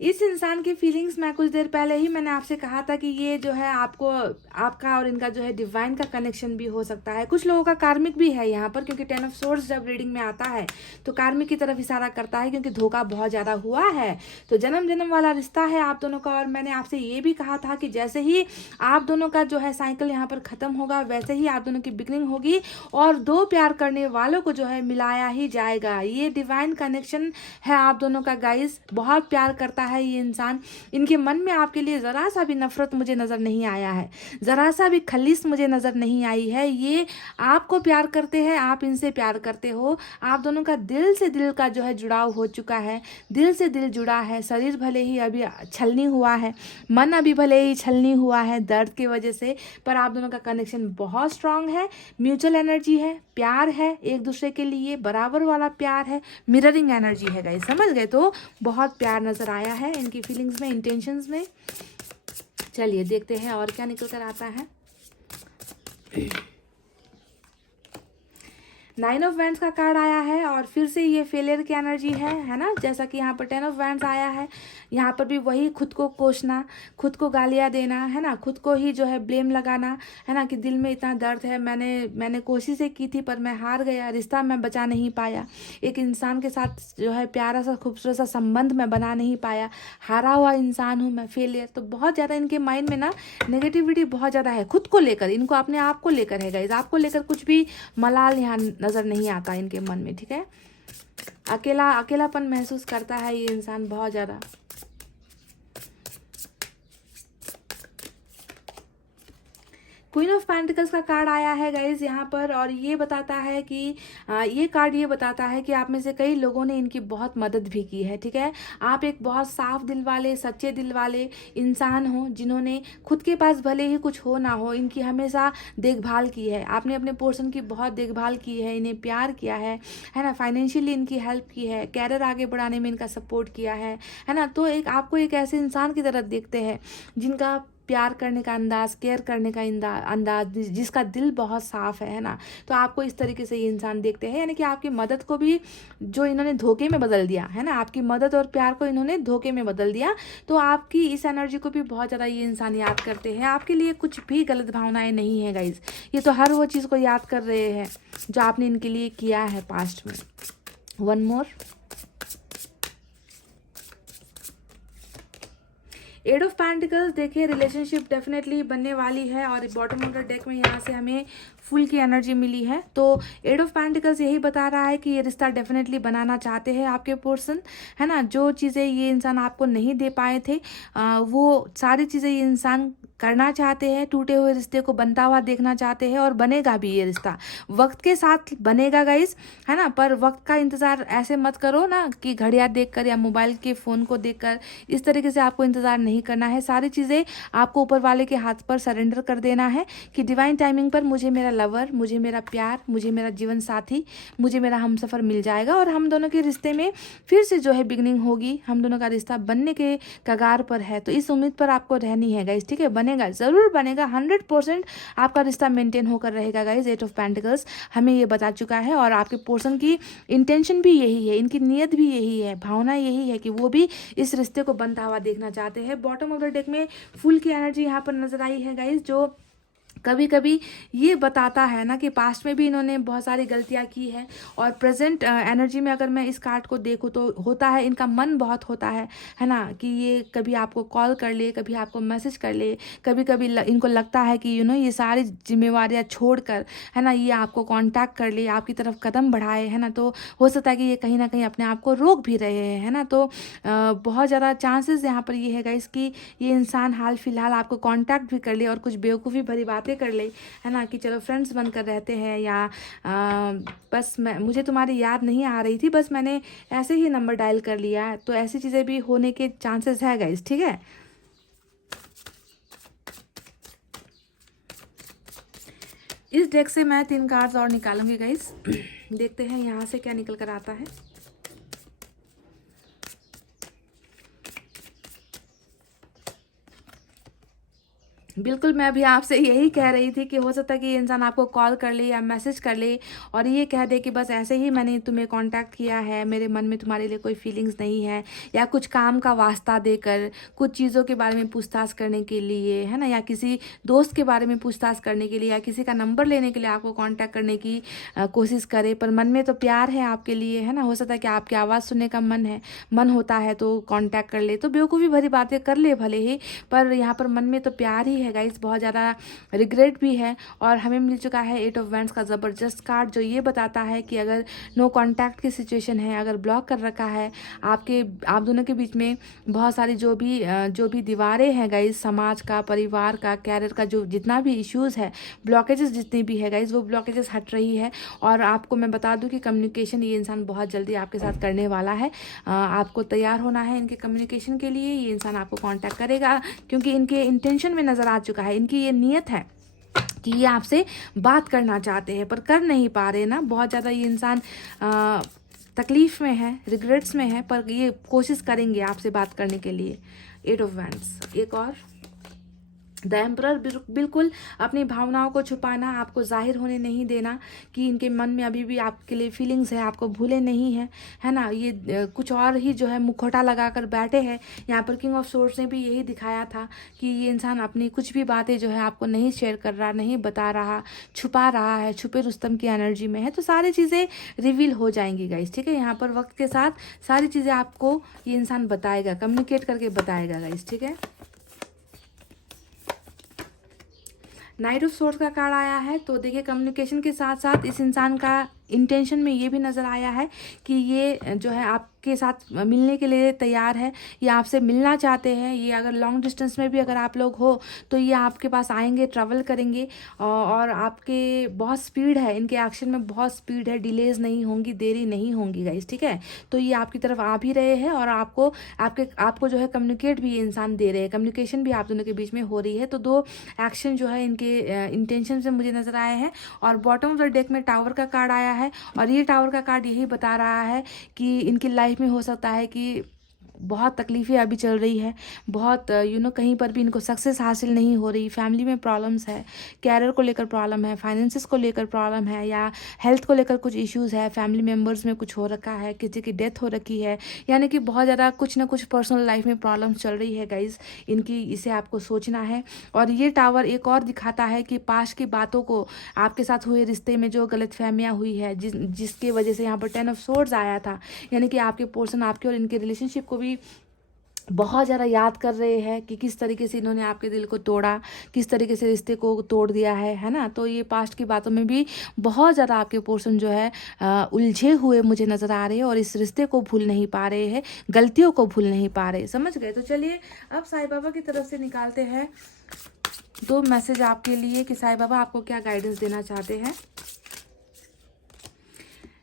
इस इंसान की फीलिंग्स, मैं कुछ देर पहले ही मैंने आपसे कहा था कि ये जो है आपको, आपका और इनका जो है डिवाइन का कनेक्शन भी हो सकता है। कुछ लोगों का कार्मिक भी है यहाँ पर, क्योंकि 10 ऑफ सोर्ड्स जब रीडिंग में आता है तो कार्मिक की तरफ इशारा करता है, क्योंकि धोखा बहुत ज़्यादा हुआ है। तो जन्म जन्म वाला रिश्ता है आप दोनों का। और मैंने आपसे ये भी कहा था कि जैसे ही आप दोनों का जो है साइकिल यहाँ पर ख़त्म होगा, वैसे ही आप दोनों की बिगनिंग होगी, और 2 प्यार करने वालों को जो है मिलाया ही जाएगा। ये डिवाइन कनेक्शन है आप दोनों का गाइस। बहुत प्यार करता है ये इंसान। इनके मन में आपके लिए जरा सा भी नफरत मुझे नजर नहीं आया है, जरा सा भी खलीस मुझे नजर नहीं आई है। ये आपको प्यार करते हैं, आप इनसे प्यार करते हो। आप दोनों का दिल से दिल का जो है जुड़ाव हो चुका है, दिल से दिल जुड़ा है। शरीर भले ही अभी छलनी हुआ है, मन अभी भले ही छलनी हुआ है दर्द की वजह से, पर आप दोनों का कनेक्शन बहुत स्ट्रांग है। म्यूचुअल एनर्जी है, प्यार है, एक दूसरे के लिए बराबर वाला प्यार है, मिररिंग एनर्जी है गाइस, समझ गए। तो बहुत प्यार नजर आया है इनकी फीलिंग्स में, इंटेंशंस में। चलिए देखते हैं और क्या निकल कर आता है। 9 ऑफ वैंड्स का कार्ड आया है, और फिर से ये फेलियर की एनर्जी है ना। जैसा कि यहाँ पर 10 ऑफ वैंड्स आया है, यहाँ पर भी वही खुद को कोसना, खुद को गालियाँ देना, है ना, खुद को ही जो है ब्लेम लगाना, है ना, कि दिल में इतना दर्द है, मैंने कोशिशें की थी पर मैं हार गया, रिश्ता मैं बचा नहीं पाया, एक इंसान के साथ जो है प्यारा सा खूबसूरत सा संबंध मैं बना नहीं पाया, हारा हुआ इंसान हूँ मैं, फेलियर। तो बहुत ज़्यादा इनके माइंड में ना नेगेटिविटी बहुत ज़्यादा है, खुद को लेकर, इनको अपने आप को लेकर है गाइस। आपको लेकर कुछ भी मलाल यहाँ नज़र नहीं आता इनके मन में, ठीक है। अकेलापन महसूस करता है ये इंसान बहुत ज़्यादा। क्वीन ऑफ पेंटिकल्स का कार्ड आया है गाइज यहाँ पर, और ये बताता है कि ये कार्ड ये बताता है कि आप में से कई लोगों ने इनकी बहुत मदद भी की है, ठीक है। आप एक बहुत साफ दिल वाले, सच्चे दिल वाले इंसान हो, जिन्होंने खुद के पास भले ही कुछ हो ना हो, इनकी हमेशा देखभाल की है। आपने अपने पोर्शन की बहुत देखभाल की है, इन्हें प्यार किया है ना, फाइनेंशियली इनकी हेल्प की है, कैरियर आगे बढ़ाने में इनका सपोर्ट किया है ना। तो एक आपको एक ऐसे इंसान की तरह देखते हैं जिनका प्यार करने का अंदाज, केयर करने का अंदाज, जिसका दिल बहुत साफ है ना। तो आपको इस तरीके से ये इंसान देखते हैं, यानी कि आपकी मदद को भी जो इन्होंने धोखे में बदल दिया है ना, आपकी मदद और प्यार को इन्होंने धोखे में बदल दिया। तो आपकी इस एनर्जी को भी बहुत ज़्यादा ये इंसान याद करते हैं। आपके लिए कुछ भी गलत भावनाएं नहीं है गाइज, ये तो हर वो चीज़ को याद कर रहे हैं जो आपने इनके लिए किया है पास्ट में। One more, eight of pentacles, देखिए रिलेशनशिप डेफिनेटली बनने वाली है और बॉटम ऑफ द डेक में यहाँ से हमें फुल की एनर्जी मिली है। तो एट ऑफ पेंटिकल्स यही बता रहा है कि ये रिश्ता डेफिनेटली बनाना चाहते हैं आपके पर्सन, है ना। जो चीज़ें ये इंसान आपको नहीं दे पाए थे वो सारी चीज़ें ये इंसान करना चाहते हैं, टूटे हुए रिश्ते को बनता हुआ देखना चाहते हैं और बनेगा भी ये रिश्ता, वक्त के साथ बनेगा गाइस, है ना। पर वक्त का इंतज़ार ऐसे मत करो ना कि घड़ियाल देखकर या मोबाइल के फ़ोन को देखकर, इस तरीके से आपको इंतज़ार नहीं करना है। सारी चीज़ें आपको ऊपर वाले के हाथ पर सरेंडर कर देना है कि डिवाइन टाइमिंग पर मुझे मेरा लवर, मुझे मेरा प्यार, मुझे मेरा जीवन साथी, मुझे मेरा हमसफ़र मिल जाएगा और हम दोनों के रिश्ते में फिर से जो है बिगनिंग होगी, हम दोनों का रिश्ता बनने के कगार पर है। तो इस उम्मीद पर आपको रहनी है गाइस, ठीक है। बनेगा, ज़रूर बनेगा, 100% आपका रिश्ता मेंटेन होकर रहेगा गाइस। एट ऑफ पेंटिकल्स हमें ये बता चुका है और आपके पर्सन की इंटेंशन भी यही है, इनकी नीयत भी यही है, भावना यही है कि वो भी इस रिश्ते को बनता हुआ देखना चाहते हैं। बॉटम ऑफ द डेक में फुल की एनर्जी यहाँ पर नजर आई है गाइस, जो कभी कभी ये बताता है ना कि पास्ट में भी इन्होंने बहुत सारी गलतियां की है और प्रेजेंट एनर्जी में अगर मैं इस कार्ड को देखूँ तो होता है इनका मन बहुत होता है ना, कि ये कभी आपको कॉल कर ले, कभी आपको मैसेज कर ले, कभी कभी इनको लगता है कि ये सारी जिम्मेवारियां छोड़कर, है ना, ये आपको कांटेक्ट कर ले, आपकी तरफ कदम बढ़ाए, है ना। तो हो सकता है कि ये कहीं ना कहीं अपने आप को रोक भी रहे हैं, है ना। तो बहुत ज़्यादा चांसेस यहाँ पर ये है गाइस कि ये इंसान हाल फिलहाल आपको कांटेक्ट भी कर ले और कुछ बेवकूफ़ी भरी बातें कर ले, है ना, कि चलो फ्रेंड्स बनकर रहते हैं या बस मुझे तुम्हारी याद नहीं आ रही थी, बस मैंने ऐसे ही नंबर डायल कर लिया। तो ऐसी चीज़ें भी होने के चांसेस है गाइस, ठीक है। इस डेक से मैं 3 कार्ड्स और निकालूंगी गाइस, देखते हैं यहाँ से क्या निकल कर आता है। बिल्कुल, मैं भी आपसे यही कह रही थी कि हो सकता है कि ये इंसान आपको कॉल कर ले या मैसेज कर ले और ये कह दे कि बस ऐसे ही मैंने तुम्हें कांटेक्ट किया है, मेरे मन में तुम्हारे लिए कोई फीलिंग्स नहीं है, या कुछ काम का वास्ता देकर कुछ चीज़ों के बारे में पूछताछ करने के लिए, है ना, या किसी दोस्त के बारे में पूछताछ करने के लिए या किसी का नंबर लेने के लिए आपको कॉन्टैक्ट करने की कोशिश करे, पर मन में तो प्यार है आपके लिए, है ना। हो सकता है कि आपकी आवाज़ सुनने का मन होता है तो कॉन्टैक्ट कर ले, तो बेवकूफ़ी भरी बातें कर ले भले ही, पर यहाँ पर मन में तो प्यार ही है गाइस, बहुत ज़्यादा रिग्रेट भी है। और हमें मिल चुका है 8 ऑफ वैंड्स का ज़बरदस्त कार्ड, जो ये बताता है कि अगर नो कांटेक्ट की सिचुएशन है, अगर ब्लॉक कर रखा है आप दोनों के बीच में बहुत सारी जो भी दीवारें हैं गाइस, समाज का, परिवार का, कैरियर का, जो जितना भी इश्यूज़ है, ब्लॉकेजेस जितनी भी है गाइस, वो ब्लॉकेजेस हट रही है। और आपको मैं बता दूं कि कम्युनिकेशन ये इंसान बहुत जल्दी आपके साथ करने वाला है। आपको तैयार होना है इनके कम्युनिकेशन के लिए, ये इंसान आपको कांटेक्ट करेगा क्योंकि इनके इंटेंशन में नज़र आ चुका है, इनकी ये नीयत है कि ये आपसे बात करना चाहते हैं पर कर नहीं पा रहे ना। बहुत ज़्यादा ये इंसान तकलीफ़ में है, रिग्रेट्स में है, पर ये कोशिश करेंगे आपसे बात करने के लिए। 8 ऑफ वैंड्स, एक और द एम्परर, बिल्कुल अपनी भावनाओं को छुपाना, आपको जाहिर होने नहीं देना कि इनके मन में अभी भी आपके लिए फीलिंग्स है, आपको भूले नहीं है, है ना। ये कुछ और ही जो है मुखौटा लगा कर बैठे हैं। यहाँ पर किंग ऑफ सोर्ड्स ने भी यही दिखाया था कि ये इंसान अपनी कुछ भी बातें जो है आपको नहीं शेयर कर रहा, नहीं बता रहा, छुपा रहा है, छुपे रुस्तम की एनर्जी में है। तो सारी चीज़ें रिवील हो जाएंगी गाइस, ठीक है। यहाँ पर वक्त के साथ सारी चीज़ें आपको ये इंसान बताएगा, कम्युनिकेट करके बताएगा गाइस, ठीक है। नाइट ऑफ सोर्ड्स का कार्ड आया है, तो देखिए कम्युनिकेशन के साथ साथ इस इंसान का इंटेंशन में ये भी नज़र आया है कि ये जो है आपके साथ मिलने के लिए तैयार है, ये आपसे मिलना चाहते हैं। ये अगर लॉन्ग डिस्टेंस में भी अगर आप लोग हो तो ये आपके पास आएंगे, ट्रैवल करेंगे और आपके बहुत स्पीड है, इनके एक्शन में बहुत स्पीड है, डिलेज नहीं होंगी, देरी नहीं होंगी गाइस, ठीक है। तो ये आपकी तरफ आ भी रहे हैं और आपको जो है कम्युनिकेट भी ये इंसान दे रहे हैं, कम्युनिकेशन भी आप दोनों के बीच में हो रही है। तो 2 एक्शन जो है इनके इंटेंशन से मुझे नज़र आए हैं। और बॉटम ऑफ द डेक में टावर का कार्ड आया है और ये टावर का कार्ड यही बता रहा है कि इनकी लाइफ में हो सकता है कि बहुत तकलीफ़ें अभी चल रही है, बहुत कहीं पर भी इनको सक्सेस हासिल नहीं हो रही, फैमिली में प्रॉब्लम्स है, कैरियर को लेकर प्रॉब्लम है, फाइनेंसिस को लेकर प्रॉब्लम है, या हेल्थ को लेकर कुछ इश्यूज़ है, फैमिली मेम्बर्स में कुछ हो रखा है, किसी की डेथ हो रखी है, यानी कि बहुत ज़्यादा कुछ ना कुछ पर्सनल लाइफ में प्रॉब्लम्स चल रही है गाइज इनकी, इसे आपको सोचना है। और ये टावर एक और दिखाता है कि पास्ट की बातों को, आपके साथ हुए रिश्ते में जो गलतफहमियाँ हुई है, जिसके वजह से यहाँ पर 10 ऑफ सोर्ड्स आया था, यानी कि आपके पर्सन आपके और इनके रिलेशनशिप को भी बहुत ज़्यादा याद कर रहे हैं कि किस तरीके से इन्होंने आपके दिल को तोड़ा, किस तरीके से रिश्ते को तोड़ दिया है ना। तो ये पास्ट की बातों में भी बहुत ज़्यादा आपके पोर्शन जो है उलझे हुए मुझे नज़र आ रहे हैं और इस रिश्ते को भूल नहीं पा रहे हैं, गलतियों को भूल नहीं पा रहे। समझ गए? तो चलिए अब साईं बाबा की तरफ से निकालते हैं 2 मैसेज आपके लिए कि साईं बाबा आपको क्या गाइडेंस देना चाहते हैं।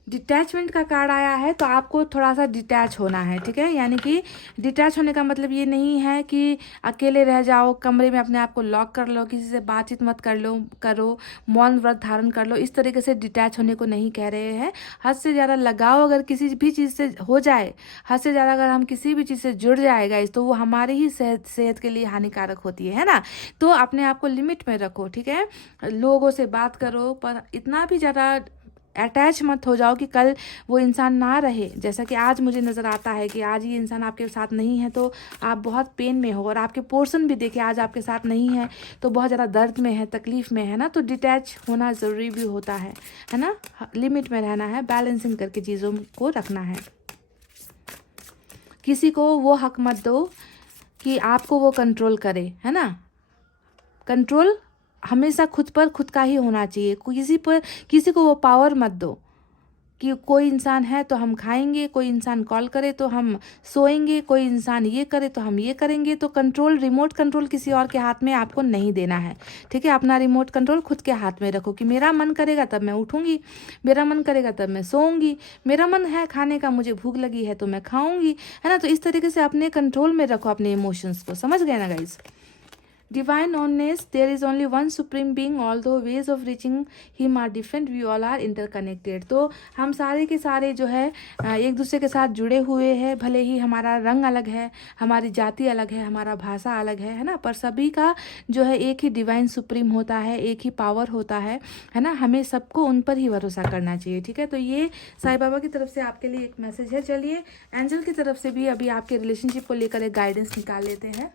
डिटैचमेंट का कार्ड आया है, तो आपको थोड़ा सा डिटैच होना है, ठीक है। यानी कि डिटैच होने का मतलब ये नहीं है कि अकेले रह जाओ, कमरे में अपने आप को लॉक कर लो, किसी से बातचीत मत करो, मौन व्रत धारण कर लो, इस तरीके से डिटैच होने को नहीं कह रहे हैं। हद से ज़्यादा लगाव अगर किसी भी चीज़ से हो जाए, हद से ज़्यादा अगर हम किसी भी चीज़ से जुड़ जाएगा तो वो हमारी ही सेहत के लिए हानिकारक होती है ना। तो अपने आप को लिमिट में रखो, ठीक है। लोगों से बात करो, पर इतना भी ज़्यादा अटैच मत हो जाओ कि कल वो इंसान ना रहे। जैसा कि आज मुझे नज़र आता है कि आज ये इंसान आपके साथ नहीं है तो आप बहुत पेन में हो, और आपके पोर्शन भी देखिए आज आपके साथ नहीं है तो बहुत ज़्यादा दर्द में है, तकलीफ़ में है ना। तो डिटैच होना ज़रूरी भी होता है ना। लिमिट में रहना है, बैलेंसिंग करके चीज़ों को रखना है। किसी को वो हक मत दो कि आपको वो कंट्रोल करे, है ना। कंट्रोल हमेशा खुद पर खुद का ही होना चाहिए। किसी को वो पावर मत दो कि कोई इंसान है तो हम खाएंगे, कोई इंसान कॉल करे तो हम सोएंगे, कोई इंसान ये करे तो हम ये करेंगे। तो कंट्रोल, रिमोट कंट्रोल किसी और के हाथ में आपको नहीं देना है, ठीक है। अपना रिमोट कंट्रोल खुद के हाथ में रखो कि मेरा मन करेगा तब मैं उठूंगी, मेरा मन करेगा तब मैं सोऊंगी, मेरा मन है खाने का, मुझे भूख लगी है तो मैं खाऊंगी, है ना। तो इस तरीके से अपने कंट्रोल में रखो अपने इमोशंस को। समझ गए ना guys? Divine oneness, there is only one supreme being, although ways of reaching him are different, we all are interconnected। तो हम सारे के सारे जो है एक दूसरे के साथ जुड़े हुए हैं, भले ही हमारा रंग अलग है, हमारी जाति अलग है, हमारा भाषा अलग है ना, पर सभी का जो है एक ही डिवाइन सुप्रीम होता है, एक ही पावर होता है ना। हमें सबको उन पर ही भरोसा करना चाहिए, ठीक है। तो ये साईं बाबा की तरफ से आपके लिए एक मैसेज है। चलिए एंजल की तरफ से भी अभी आपके रिलेशनशिप को लेकर एक गाइडेंस निकाल लेते हैं।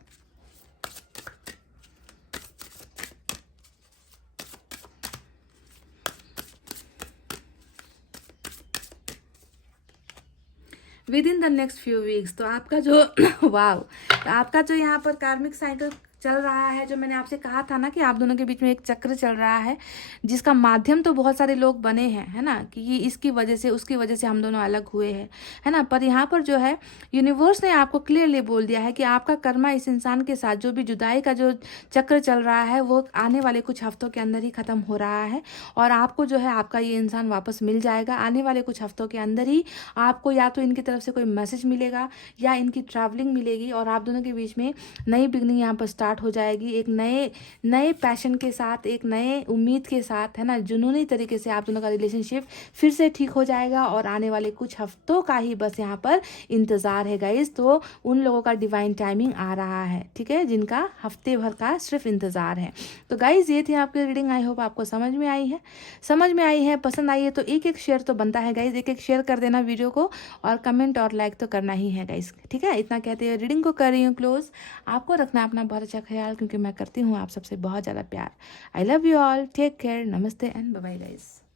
With in the next few weeks, तो आपका जो वाव, तो आपका जो यहाँ पर कार्मिक साइकिल चल रहा है, जो मैंने आपसे कहा था ना कि आप दोनों के बीच में एक चक्र चल रहा है जिसका माध्यम तो बहुत सारे लोग बने हैं, है ना, कि ये इसकी वजह से उसकी वजह से हम दोनों अलग हुए हैं, है ना। पर यहाँ पर जो है यूनिवर्स ने आपको क्लियरली बोल दिया है कि आपका कर्मा इस इंसान के साथ जो भी जुदाई का जो चक्र चल रहा है वो आने वाले कुछ हफ्तों के अंदर ही ख़त्म हो रहा है, और आपको जो है आपका ये इंसान वापस मिल जाएगा। आने वाले कुछ हफ्तों के अंदर ही आपको या तो इनकी तरफ से कोई मैसेज मिलेगा या इनकी ट्रैवलिंग मिलेगी, और आप दोनों के बीच में नई बिगनिंग यहाँ पर स्टार्ट हो जाएगी, एक नए पैशन के साथ, एक नए उम्मीद के साथ, है ना। जुनूनी तरीके से आप दोनों का रिलेशनशिप फिर से ठीक हो जाएगा, और आने वाले कुछ हफ्तों का ही बस यहाँ पर इंतज़ार है गाइज। तो उन लोगों का डिवाइन टाइमिंग आ रहा है, ठीक है, जिनका हफ्ते भर का सिर्फ इंतज़ार है। तो गाइज ये थी आपकी रीडिंग। आई होप आपको समझ में आई है, पसंद आई है तो एक शेयर तो बनता है गाइज, एक शेयर कर देना वीडियो को, और कमेंट और लाइक तो करना ही है गाइज, ठीक है। इतना कहते हुए रीडिंग को कर रही हूँ क्लोज। आपको रखना अपना बहुत अच्छा ख्याल, क्योंकि मैं करती हूँ आप सबसे बहुत ज़्यादा प्यार। I love you all, take care, नमस्ते एंड बाय बाय गाइज।